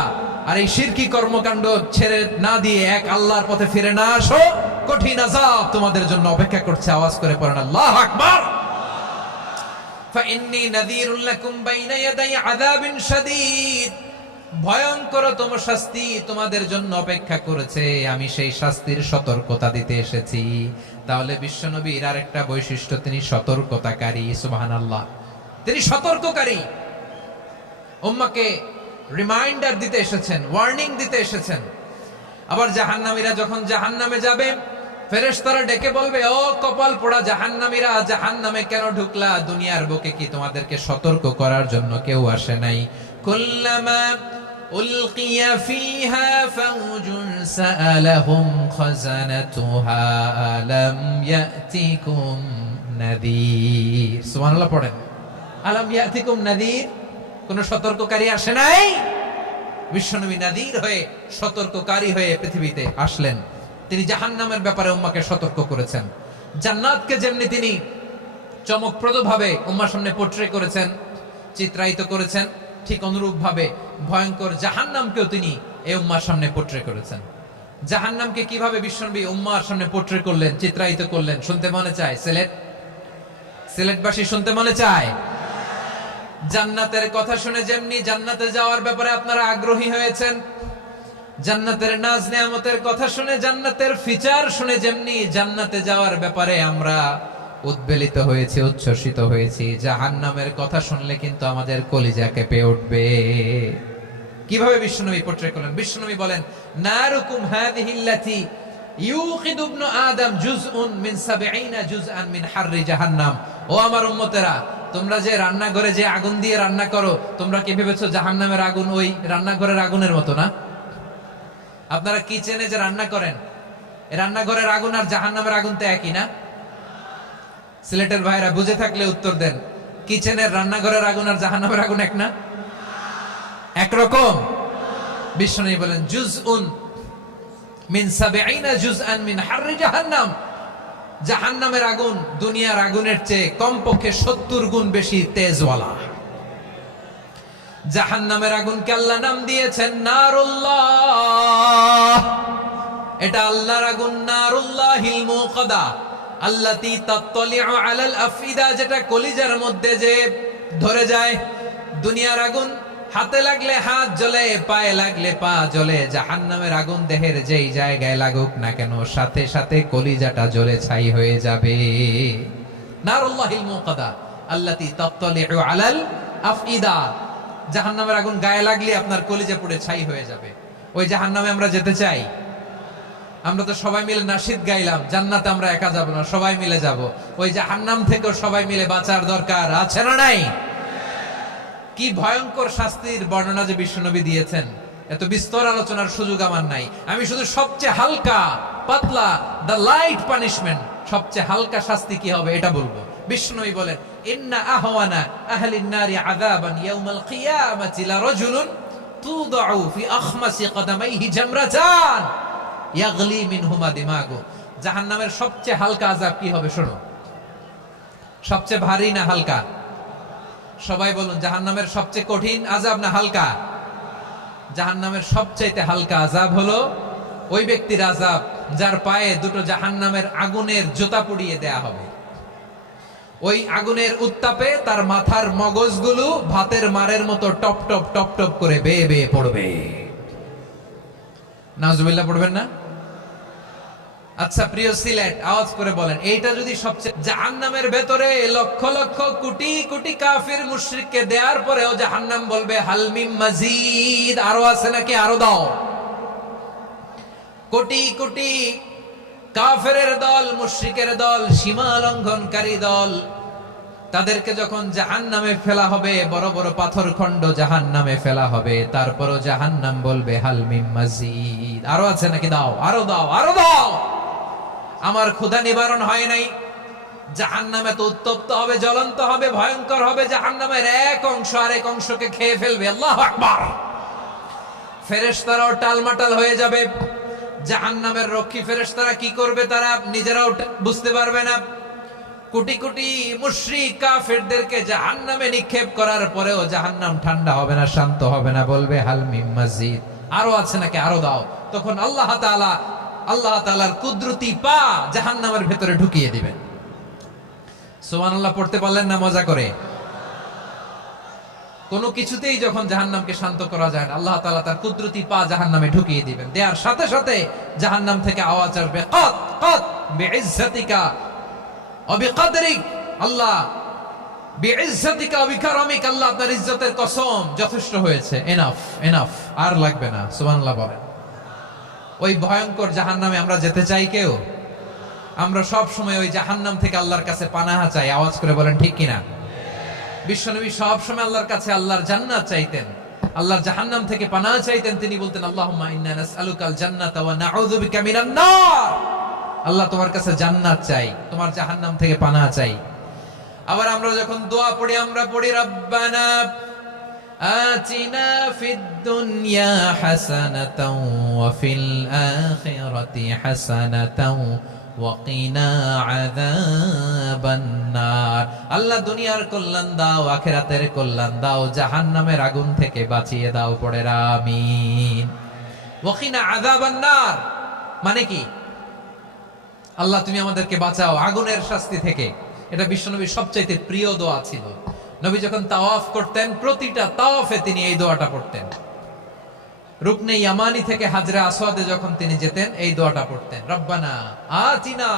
আর এই শিরকি কর্মকাণ্ড ছেড়ে না দিয়ে এক আল্লাহর পথে ফিরে না আসো, কঠিন আযাব তোমাদের জন্য অপেক্ষা করছে। আওয়াজ করে পড়েন আল্লাহু আকবার। ফাইন্নী নাযীরুল লাকুম বাইনা ইয়াদাই আযাবিন শাদীদ, ভয়ঙ্করতম শাস্তি তোমাদের জন্য অপেক্ষা করেছে, আমি সেই শাস্তির সতর্কতা দিতে এসেছি। তাহলে বিশ্বনবীর আরেকটা বৈশিষ্ট্য, তিনি সতর্কতাকারী। সুবহানাল্লাহ। তিনি সতর্ককারী, উম্মাকে রিমাইন্ডার দিতে এসেছেন, ওয়ার্নিং দিতে এসেছেন। আবার জাহান্নামীরা যখন জাহান্নামে যাবে, ফেরেশতারা ডেকে বলবে, ও কপাল পোড়া জাহান্নামীরা, জাহান্নামে কেন ঢুকলা? দুনিয়ার বুকে কি তোমাদেরকে সতর্ক করার জন্য কেউ আসে নাই? কুল্লামা উলকিয়া ফিহা ফাউজুন সাআলাহুম খাযানাতুহা আলাম ইয়াতিকুম নাযীর। সুবহানাল্লাহ পড়েন। আলাম ইয়াতিকুম নাযীর, কোন সতর্ককারী আসে নাই? বিশ্বনবী নাযীর হয়ে, সতর্ককারী হয়ে পৃথিবীতে আসলেন। তিনি জাহান্নামের ব্যাপারে উম্মাকে সতর্ক করেছেন। জান্নাতকে যেমনি তিনি চমকপ্রদভাবে উম্মার সামনে পোট্রে করেছেন, চিত্রায়িত করেছেন, ঠিক অনুরূপ ভাবে ভয়ঙ্কর জাহান্নামকেও তিনি এই উম্মার সামনে পোট্রে করেছেন। জাহান্নামকে কিভাবে বিশ্বনবী উম্মার সামনে পোট্রে করলেন, চিত্রায়িত করলেন, শুনতে মনে চায়? সিলেটবাসী শুনতে মনে চায়? জান্নাতের কথা শুনে যেমনি জান্নাতে যাওয়ার ব্যাপারে আপনারা আগ্রহী হয়েছেন, জান্নাতের নাজ নেয়ামতের কথা শুনে, জান্নাতের ফিচার শুনে যেমনি জান্নাতে যাওয়ার ব্যাপারে আমরা উদ্বেলিত হয়েছি, উচ্ছ্বসিত হয়েছি, জাহান্নামের কথা শুনলে কিন্তু আমাদের কলিজা কেঁপে উঠবে। কিভাবে বিশ্বনবী পোর্ট্রে করলেন? বিশ্বনবী বলেন, নারুকুম হাযিহিল্লাতী ইউকিদু ইবনু আদম জুজউন মিন ৭০ জুজআন মিন হাররি জাহান্নাম। ও আমার উম্মতেরা, তোমরা যে রান্নাঘরে যে আগুন দিয়ে রান্না করো, তোমরা কি ভেবেছো জাহান্নামের আগুন ওই রান্নাঘরের আগুনের মতো না? আপনারা কিচেনে যে রান্না করেন, রান্নাঘরের আগুন আর জাহান্নামের আগুন তো একই না? সিলেটের ভাইরা বুঝে থাকলে উত্তর দেন, কিচেনের রান্নাঘরের আগুন আর জাহান্নামের আগুন এক না? একরকম? বিশ্বনবী বলেন, জুজউন মিন ৭০ জুজআন মিন হাররি জাহান্নাম। জাহান্নামের আগুন দুনিয়ার আগুনের চেয়ে কমপক্ষে ৭০ গুণ বেশি তেজওয়ালা। জাহান্নামের আগুনকে আল্লাহ নাম দিয়েছেন নারুল্লাহ। এটা আল্লাহর আগুন, নারুল্লাহিল মুকাদা আল্লাতী তাত্তালিউ আলাল আফইদা, যেটা কলিজার মধ্যে যে ধরে যায়। দুনিয়ার আগুন হাতে লাগলে হাত জ্বলে, পায়ে লাগলে পা জ্বলে। জাহান্নামের আগুন দেহের যেই জায়গায় লাগুক না কেন, সাথে সাথে কলিজাটা জ্বলে ছাই হয়ে যাবে। নারুল্লাহিল মুকাদা আল্লাতী তাত্তালিউ আলাল আফইদা। জাহান্নামের আগুন গায়ে লাগলে আপনার কলিজা পুড়ে ছাই হয়ে যাবে। ওই জাহান্নামে আমরা যেতে চাই? আমরা তো সবাই মিলে নাশিদ গাইলাম, জান্নাতে আমরা একা যাব না, সবাই মিলে যাব। ওই জাহান্নাম থেকেও সবাই মিলে বাঁচার দরকার আছে না নাই? কি ভয়ঙ্কর শাস্তির বর্ণনা যে বিশ্বনবী দিয়েছেন, এত বিস্তর আলোচনার সুযোগ আমার নাই। আমি শুধু সবচেয়ে হালকা পাতলা, দ্য লাইট পানিশমেন্ট, সবচেয়ে হালকা শাস্তি কি হবে এটা বলবো। বিশ্বনবী বলেন, ইন্না আহওয়ানা আহলিন নারি আযাবান ইয়াউমাল কিয়ামাতি লারাজুলুন তুদাউ ফি আখমাসি কদামাইহি জামরাতান ইয়াগলি মিনহুমা দিমাগু। জাহান্নামের সবচেয়ে হালকা আযাব কি হবে শোনো। সবচেয়ে ভারী না হালকা? সবাই বলুন, জাহান্নামের সবচেয়ে কঠিন আযাব না হালকা? জাহান্নামের সবচাইতে হালকা আযাব হলো ওই ব্যক্তির আযাব যার পায়ে দুটো জাহান্নামের আগুনের জুতা পরিয়ে দেয়া হবে। ওই আগুনের উত্তাপে তার মাথার মগজগুলো ভাতের মারের মতো টপ টপ টপ টপ করে বেয়ে বেয়ে পড়বে। নাউজুবিল্লাহ পড়বেন না? আচ্ছা প্রিয় সিলেট, আওয়াজ করে বলেন, এইটা যদি সবচেয়ে, জাহান্নামের ভেতরে লক্ষ লক্ষ কোটি কোটি কাফির মুশরিককে দেওয়ার পরেও জাহান্নাম বলবে হাল মিন মাজিদ, আরো আছে নাকি, আরো দাও। কোটি কোটি কাফেরের দল, মুশরিকের দল, সীমা লঙ্ঘনকারী দল, তাদেরকে যখন জাহান্নামে ফেলা হবে, বড় বড় পাথর খণ্ড জাহান্নামে ফেলা হবে, তারপরও জাহান্নাম বলবে হাল মিন মাজিদ, আরো আছে নাকি, দাও, আরো দাও, আরো দাও। আমার ক্ষুধা নিবারণ হয় নাই। জাহান্নামে তো উত্তপ্ত হবে, জ্বলন্ত হবে, ভয়ঙ্কর হবে। জাহান্নামের এক অংশ আরেক অংশকে খেয়ে ফেলবে। আল্লাহু আকবার। ফেরেশতারাও টালমাটাল হয়ে যাবে। জাহান্নামের রক্ষী ফেরেশতারা কি করবে তারা নিজেরাও বুঝতে পারবে না। কোটি কোটি মুশরিক কাফেরদেরকে জাহান্নামে নিক্ষেপ করার পরেও জাহান্নাম ঠান্ডা হবে না, শান্ত হবে না, বলবে হাল মিন মাজিদ, আরো আছে নাকি, আরো দাও। তখন আল্লাহ তাআলার কুদরতি পা জাহান্নামের ভেতরে ঢুকিয়ে দিবেন। সুবহানাল্লাহ পড়তে পারলেন না মজা করে? কোনো কিছুতেই যখন জাহান্নামকে শান্ত করা যায় না, আল্লাহ তাআলা তার কুদরতি পা জাহান্নামে ঢুকিয়ে দিবেন। দেওয়ার সাথে সাথে জাহান্নাম থেকে আওয়াজ আসবে, কাত কাত বিইজ্জাতিকা ওয়া বিকদরিক, আল্লাহ বিইজ্জাতিকা ওয়া বিকারামিক, আল্লাহ আপনার ইজ্জতের কসম, যথেষ্ট হয়েছে, এনাফ এনাফ, আর লাগবে না। সুবহানাল্লাহ বলেন। ওই ভয়ঙ্কর জাহান্নামে আমরা যেতে চাই কেউ? আমরা সব সময় ওই জাহান্নাম থেকে আল্লাহর কাছে পানাহা চাই। আওয়াজ করে বলেন ঠিক কিনা? বিশ্বনবী সব সময় আল্লাহর কাছে আল্লাহর জান্নাত চাইতেন, আল্লাহর জাহান্নাম থেকে পানাহা চাইতেন। তিনি বলতেন, আল্লাহুম্মা ইন্না নাসআলুকাল জান্নাতা ওয়া নাউযু বিকা মিনান নার। আল্লাহ তোমার কাছে জান্নাত চাই, তোমার জাহান্নাম থেকে পানাহা চাই। আবার আমরা যখন দোয়া পড়ি, আমরা পড়ি রব্বানা আতিনা ফিদ দুনিয়া হাসানাতাও ওয়া ফিল আখিরাতি হাসানাতাও ওয়া কিনা আযাবান নার। আল্লাহ দুনিয়ার কল্যাণ দাও, আখিরাতের কল্যাণ দাও, জাহান্নামের আগুন থেকে বাঁচিয়ে দাও। পড়ে আমিন। ওয়া কিনা আযাবান নার মানে কি? আল্লাহ তুমি আমাদেরকে বাঁচাও আগুনের শাস্তি থেকে। এটা বিশ্বনবীর সবচাইতে প্রিয় দোয়া ছিল। নবী যখন তাওয়াফ করতেন, প্রতিটা তাওয়াফে তিনি এই দোয়াটা পড়তেন। রুকনে ইয়ামানি থেকে হাজরা আসওয়াদে যখন তিনি যেতেন এই দোয়াটা পড়তেন, রব্বানা আতিনা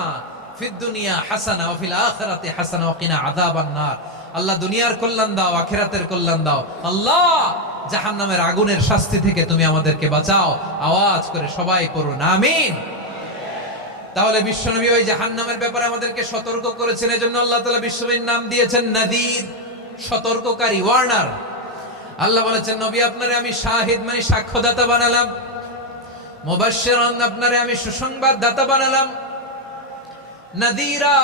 ফিদ দুনিয়া হাসানা ওয়া ফিল আখিরাতি হাসানা ওয়া কিনা আযাবান নার। আল্লাহ দুনিয়ার কল্যাণ দাও, আখিরাতের কল্যাণ দাও। আল্লাহ জাহান্নামের আগুনের শাস্তি থেকে তুমি আমাদেরকে বাঁচাও। আওয়াজ করে সবাই পড়ুন আমিন। তাহলে বিশ্বনবী ওই জাহান্নামের ব্যাপারে আমাদেরকে সতর্ক করেছেন, এজন্য আল্লাহ তাআলা বিশ্বনবীর নাম দিয়েছেন নাদির, সতর্ককারী, ওয়ার্নার। আল্লাহ বলেছেন নবী আপনারে আমি শাহিদ মানে সাক্ষ্যদাতা বানালাম, মুবাশশিরান আপনারে আমি সুসংবাদদাতা বানালাম, নাদিরা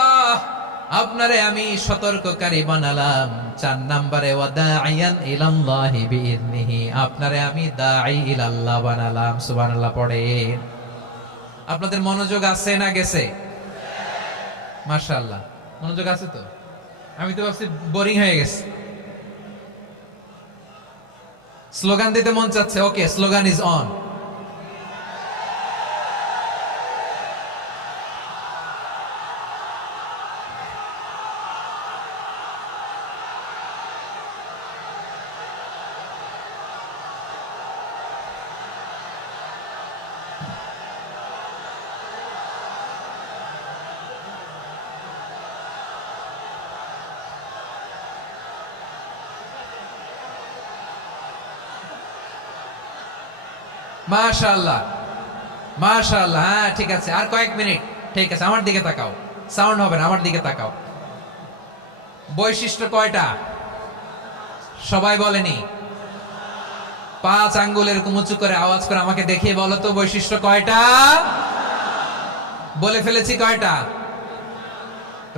আপনারে আমি সতর্ককারী বানালাম। 4 নম্বরে ওয়াদাইয়ান ইলাল্লাহি বিইذনিহি আপনারে আমি দাঈ ইলাল্লাহ বানালাম। সুবহানাল্লাহ পড়ে। আপনাদের মনোযোগ আছে না গেছে? মাশাআল্লাহ মনোযোগ আছে তো। আমি তো ভাবছি বোরিং হয়ে গেছে। স্লোগান দিতে মন চাচ্ছে। ওকে, স্লোগান ইজ অন। মাশাআল্লাহ মাশাআল্লাহ। হ্যাঁ ঠিক আছে, আর কয়েক মিনিট। ঠিক আছে, আমার দিকে তাকাও, সাউন্ড হবে না, আমার দিকে তাকাও। বৈশিষ্ট্য কয়টা সবাই বলেনি? 5 আঙ্গুল এরকম উঁচু করে আওয়াজ করে আমাকে দেখিয়ে বলো তো বৈশিষ্ট্য কয়টা? বলে ফেলেছি কয়টা?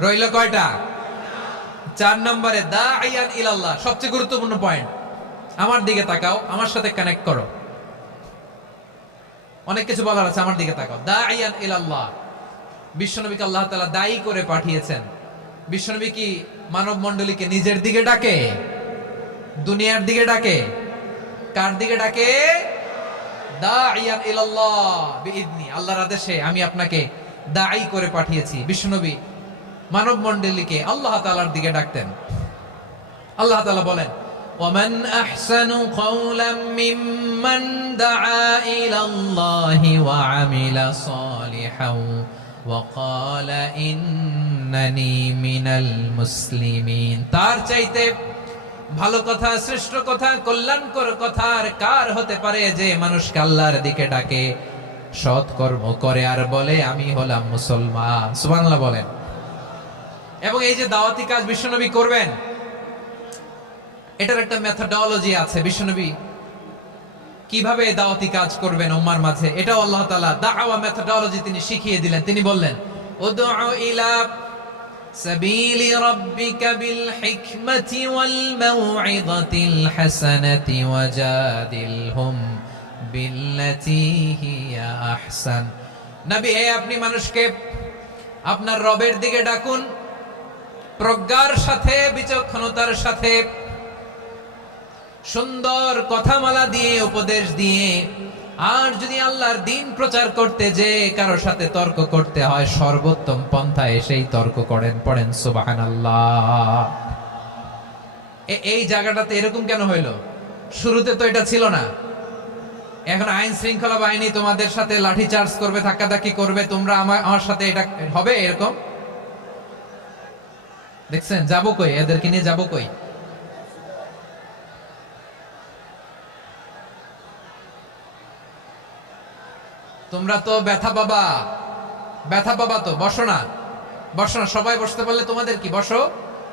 রইল কয়টা? 4 নম্বরে দাঈয়ান ইলাল্লাহ, সবচেয়ে গুরুত্বপূর্ণ পয়েন্ট। আমার দিকে তাকাও, আমার সাথে কানেক্ট করো। অনেক কিছু বলার আছে, আমার দিকে তাকাও। দাঈয়ান ইলাল্লাহ, বিশ্বনবীকে আল্লাহ তাআলা দায়ী করে পাঠিয়েছেন। বিশ্বনবী কি মানব মণ্ডলীকে নিজের দিকে ডাকে? দুনিয়ার দিকে ডাকে? কার দিকে ডাকে? দাঈয়ান ইলাল্লাহ বিইذনি, আল্লাহর আদেশে আমি আপনাকে দায়ী করে পাঠিয়েছি। বিশ্বনবী মানব মণ্ডলীকে আল্লাহ তাআলার দিকে ডাকতেন। আল্লাহ তাআলা বলেন, ومن أحسن قولا ممن دعا إلى الله وعمل صالحا وقال إنني من المسلمين। তার চাইতে ভালো কথা, শ্রেষ্ঠ কথা, কল্যাণকর কথা আর কার হতে পারে যে মানুষকে আল্লাহর দিকে ডাকে, সৎ কর্ম করে আর বলে আমি হলাম মুসলমান। সুবহানাল্লাহ বলেন। এবং এই যে দাওয়াতি কাজ বিশ্বনবী করবেন, এটার একটা মেথডোলজি আছে। বিশ্বনবী কিভাবে দাওয়াতি কাজ করবেন উম্মার মাঝে, এটাও আল্লাহ তাআলা দাওয়া মেথডোলজি তিনি শিখিয়ে দিলেন। তিনি বললেন, উদউ ইলা সাবিলি রাব্বিকা বিল হিকমাতি ওয়াল মাউইযাতিল হাসানাতি ওয়াজাদিলহুম বিল্লাতী হিয়া আহসান। নবী, আপনি মানুষকে আপনার রবের দিকে ডাকুন, প্রজ্ঞার সাথে, বিচক্ষণতার সাথে, সুন্দর কথামালা দিয়ে, উপদেশ দিয়ে। আর যদি আল্লাহর দ্বীন প্রচার করতে যে কারো সাথে তর্ক করতে হয়, সর্বোত্তম পন্থায় সেই তর্ক করেন। পড়েন সুবহানাল্লাহ। এই জায়গাটাতে এরকম কেন হইলো? শুরুতে তো এটা ছিল না। এখন আইন শৃঙ্খলা বাহিনী তোমাদের সাথে লাঠি চার্জ করবে, ধাক্কাধাক্কি করবে, তোমরা আমার সাথে এটা হবে এরকম? দেখছেন যাবো কই? এদেরকে নিয়ে যাবো কই? তোমরা তো ব্যথা পাবা, ব্যথা পাবা তো। বসো না, বসো না, সবাই বসতে পারলে তোমাদের কি? বসো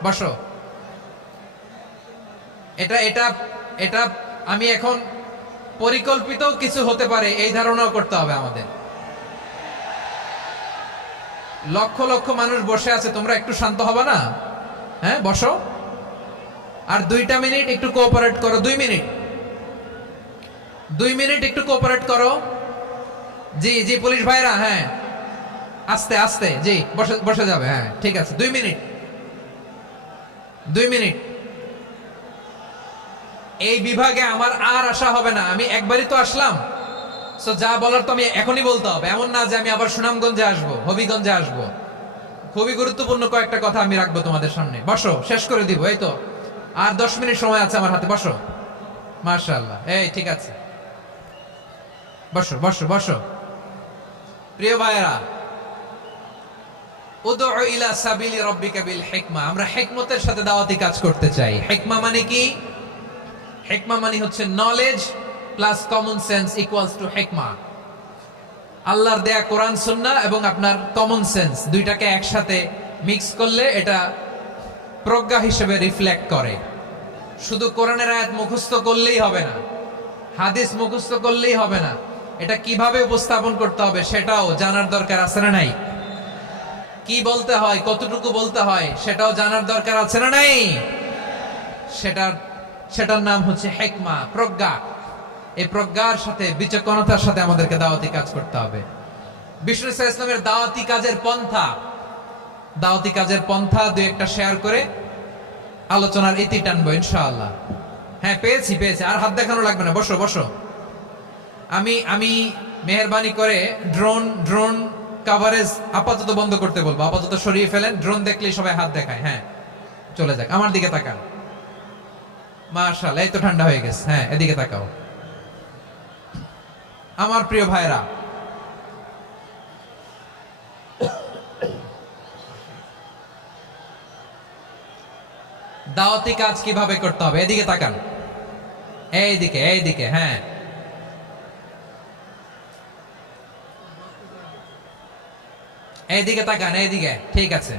বসো। এটা এটা এটা আমি এখন পরিকল্পিত কিছু হতে পারে এই ধারণাও করতে হবে আমাদের। লক্ষ লক্ষ মানুষ বসে আছে, তোমরা একটু শান্ত হবে না? হ্যাঁ বসো। আর 2টা মিনিট একটু কোঅপারেট করো। 2 মিনিট, 2 মিনিট একটু কোঅপারেট করো। জি জি পুলিশ ভাইরা, হ্যাঁ আস্তে আস্তে, জি বসে বসে যাবে। হ্যাঁ ঠিক আছে, 2 মিনিট, 2 মিনিট। এই বিভাগে আমার আর আসা হবে না, আমি একবারই তো আসলাম। সো যা বলার তো আমি এখনই বলতে হবে। এমন না যে আমি আবার সুনামগঞ্জে আসবো, হবিগঞ্জে আসবো। খুবই গুরুত্বপূর্ণ কয়েকটা কথা আমি রাখবো তোমাদের সামনে। বসো, শেষ করে দিব। এই তো আর 10 মিনিট সময় আছে আমার হাতে। বসো। মাশাআল্লাহ, এই ঠিক আছে। বসো বসো বসো। প্রিয় ভাইয়েরা, উদউ ইলা সাবিলি রাব্বিকা বিল হিকমা, আমরা হিকমতের সাথে দাওয়াতি কাজ করতে চাই। হিকমা মানে কি? হিকমা মানে হচ্ছে knowledge plus common sense equals to হিকমা। আল্লাহর দেয়া কোরআন সুন্নাহ এবং আপনার কমন সেন্স দুইটাকে একসাথে মিক্স করলে এটা প্রজ্ঞা হিসেবে রিফ্লেক্ট করে। শুধু কোরআনের আয়াত মুখস্থ করলেই হবে না, হাদিস মুখস্থ করলেই হবে না, এটা কিভাবে উপস্থাপন করতে হবে সেটাও জানার দরকার আছে না নাই? কি বলতে হয়, কতটুকু বলতে হয় সেটাও জানার দরকার আছে না নাই? সেটার নাম হচ্ছে হিকমা, প্রজ্ঞা। এই প্রজ্ঞার সাথে বিচক্ষণতার সাথে আমাদেরকে দাওয়াতি কাজ করতে হবে। বিষ্ণু ইসলামের দাওয়াতি কাজের পন্থা দুই একটা শেয়ার করে আলোচনার ইতি টানবো ইনশাআল্লাহ। হ্যাঁ, পেয়েছি। আর হাত দেখানো লাগবে না, বসো বসো। আমি মেহেরবানি করে ড্রোন কভারেজ আপাতত বন্ধ করতে বলবো, আপাতত সরিয়ে ফেলেন। ড্রোন দেখলেই সবাই হাত দেখায়। হ্যাঁ, চলে যাক, আমার দিকে তাকান। মাশাআল্লাহ, এই তো ঠান্ডা হয়ে গেছে। হ্যাঁ, এদিকে তাকাও। আমার প্রিয় ভাইরা, দাওয়াতি কাজ কিভাবে করতে হবে এদিকে তাকান। এইদিকে। হ্যাঁ, এইদিকে তাকান, এইদিকে। ঠিক আছে।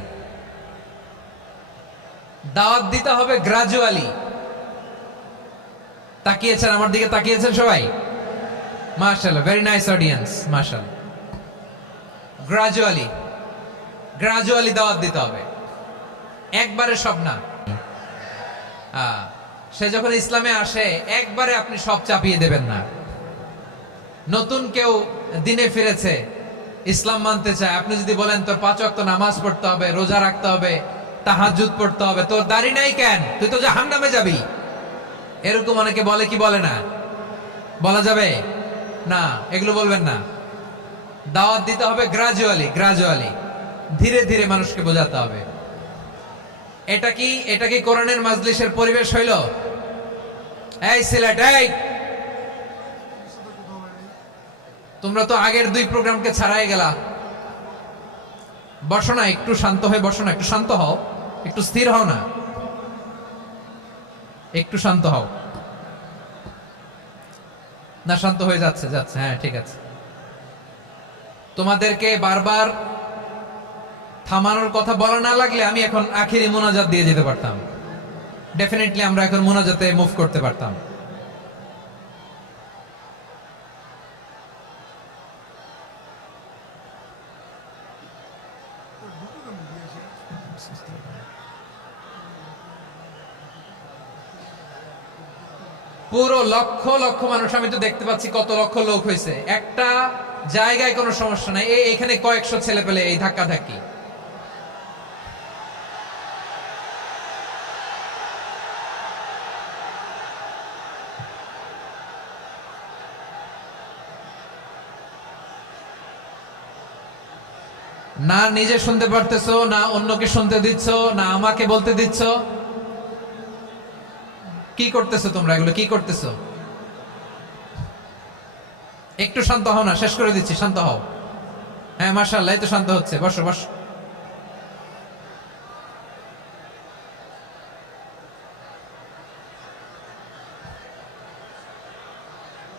দাওয়াত দিতে হবে গ্রাজুয়ালি। তাকিয়েছেন আমার দিকে, তাকিয়েছেন সবাই? মাশাআল্লাহ, ভেরি নাইস অডিয়েন্স, মাশাআল্লাহ। গ্রাজুয়ালি দাওয়াত দিতে হবে, একবারে সব না। সে যখন ইসলামে আসে একবারে আপনি সব চাপিয়ে দেবেন না। নতুন কেউ দিনে ফিরেছে, ইসলাম মানতে চায়, আপনি যদি বলেন তোর 5 ওয়াক্ত নামাজ পড়তে হবে, রোজা রাখতে হবে, তাহাজ্জুদ পড়তে হবে, তোর দাড়ি নাই কেন, তুই তো জাহান্নামে যাবি, এরকম অনেকে বলে কি বলে না? বলা যাবে না, এগুলো বলবেন না। দাওয়াত দিতে হবে গ্রাজুয়ালি, ধীরে ধীরে মানুষকে বোঝাতে হবে। এটা কি কোরআনের মাজলিসের পরিবেশ হইল? এই সিলেট, এই তোমরা তো আগের 2 প্রোগ্রামকে ছাড়াই গেলা। বসো না, একটু শান্ত হয়ে বসো না, একটু শান্ত হও, একটু স্থির হও না, একটু শান্ত হও না। শান্ত হয়ে যাচ্ছে। হ্যাঁ, ঠিক আছে। তোমাদেরকে বারবার থামানোর কথা বলা না লাগলে আমি এখন আখিরি মোনাজাত দিয়ে যেতে পারতাম। ডেফিনেটলি আমরা এখন মোনাজাতে মুভ করতে পারতাম। পুরো লক্ষ লক্ষ মানুষ, আমি তো দেখতে পাচ্ছি কত লক্ষ লোক হয়েছে। একটা জায়গায় কোনো সমস্যা নাই, এখানে কয়েকশো ছেলে পেলে এই ধাক্কা ধাক্কি। না নিজে শুনতে পারতেছো, না অন্যকে শুনতে দিচ্ছ, না আমাকে বলতে দিচ্ছ। কি করতেছো তোমরা? এগুলো কি করতেছো? একটু শান্ত হও না, শেষ করে দিচ্ছি, শান্ত হও। হ্যাঁ, মাশাআল্লাহ, এই তো শান্ত হচ্ছে। বসো বসো।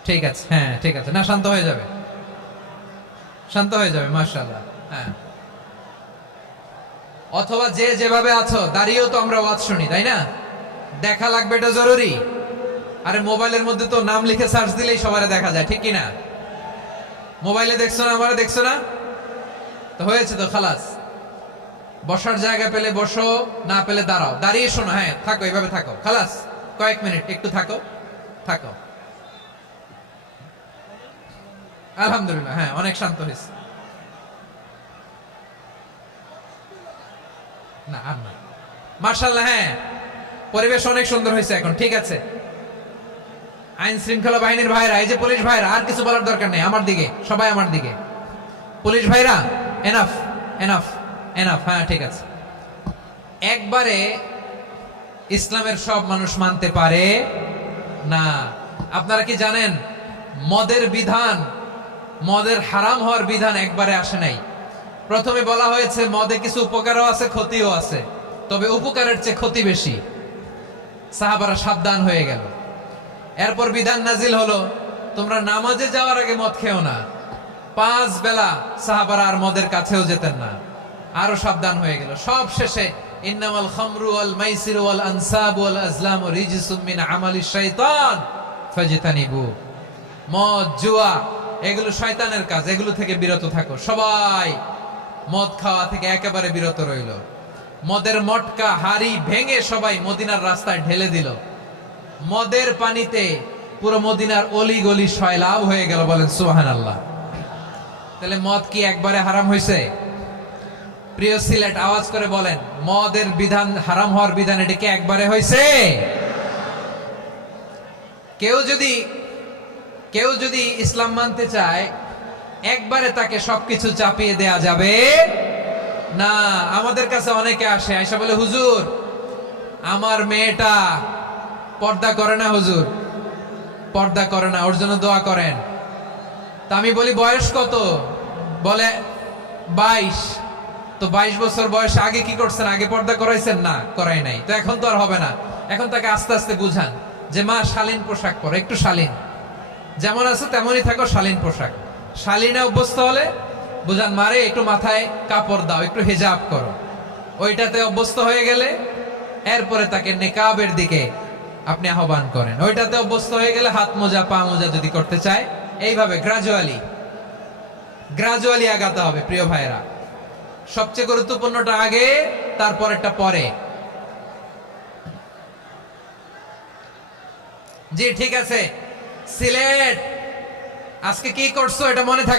ঠিক আছে, হ্যাঁ ঠিক আছে। না, শান্ত হয়ে যাবে, মাশাআল্লাহ। হ্যাঁ, অথবা যে যেভাবে আছো দাঁড়িয়েও তো আমরা ওয়াজ শুনি, তাই না? দেখা লাগবে, এটা জরুরি। আরে মোবাইলের মধ্যে তো নাম লিখে সার্চ দিলেই সবারে দেখা যায়, ঠিক কিনা? মোবাইলে দেখছো না, আমারে দেখছো না, তো হয়েছে তো, খালাস। বসার জায়গা পেলে বসো, না পেলে দাঁড়াও, দাঁড়িয়ে শোনো। হ্যাঁ, থাকো, এইভাবে থাকো, খালাস। কয়েক মিনিট একটু থাকো। আলহামদুলিল্লাহ, হ্যাঁ, অনেক শান্ত হয়েছে। না আর না, মাশাআল্লাহ। হ্যাঁ, পরিবেশ অনেক সুন্দর হয়েছে এখন, ঠিক আছে। আইন শৃঙ্খলা বাহিনীর ভাইরা, এই যে পুলিশ ভাইরা, আর কিছু বলার দরকার নেই। আমার দিকে সবাই, আমার দিকে। পুলিশ ভাইরা, এনাফ। হ্যাঁ, ঠিক আছে। একবারে ইসলামের সব মানুষ মানতে পারে না। আপনারা কি জানেন মদের বিধান মদের হারাম হওয়ার বিধান একবারে আসে নাই। প্রথমে বলা হয়েছে মদে কিছু উপকারও আছে, ক্ষতিও আছে, তবে উপকারের চেয়ে ক্ষতি বেশি। সাহাবারা সাবধান হয়ে গেল। এরপর বিধান নাজিল হলো, তোমরা নামাজে যাওয়ার আগে মদ খেও না। 5 বেলা সাহাবারা আর মদের কাছেও যেতেন না, আরো সাবধান হয়ে গেল। সব শেষে ইন্নামাল খামরু ওয়াল মাইসিরু ওয়াল আনসাবু ওয়াল আজলামু রিজসুম মিন আমালিশ শাইতান ফাজতানিবু। মদ, জুয়া এগুলো শয়তানের কাজ, এগুলো থেকে বিরত থাকো। সবাই মদ খাওয়া থেকে একেবারে বিরত রইল। মদের মটকা হাড়ি ভেঙে সবাই মদিনার রাস্তায় ঢেলে দিল। মদের পানিতে পুরো মদিনার অলি গলি সয়লাব হয়ে গেল। বলেন সুবহানাল্লাহ। তাহলে মদ কি একবারে হারাম হয়েছে? প্রিয় সিলেট, আওয়াজ করে বলেন, মদের বিধান, হারাম হওয়ার বিধান এটা কি একবারে হয়েছে? কেউ যদি ইসলাম মানতে চায়, একবারে তাকে সবকিছু চাপিয়ে দেয়া যাবে না। আমাদের কাছে অনেকে আসে, আয়সা বলে, হুজুর আমার মেয়েটা পর্দা করে না, হুজুর পর্দা করে না, ওর জন্য দোয়া করেন। তা আমি বলি বয়স কত? বলে 22। তো 22 বছর বয়স আগে কি করছেন? আগে পর্দা করাইছেন? না, করাই নাই। তো এখন তো আর হবে না। এখন তাকে আস্তে আস্তে বুঝান যে মা শালীন পোশাক পরো, একটু শালীন, যেমন আছে তেমনই থাকো, শালীন পোশাক। শালীনে অভ্যস্ত হলে বুঝান, মারে একটু মাথায় কাপড় দাও, একটু হেজাব করো। ওইটাতে অভ্যস্ত হয়ে গেলে এরপরে তাকে নেকাবের দিকে আপনি আহ্বান করেন। ওইটাতে অভ্যস্ত হয়ে গেলে হাত মোজা, পা মোজা যদি করতে চায়, এইভাবে গ্রাজুয়ালি আগাতে হবে। প্রিয় ভাইরা, সবচেয়ে গুরুত্বপূর্ণটা আগে, তারপরেরটা পরে। জি ঠিক আছে। সিলেট আজকে কি করছো এটা মনে থাকে?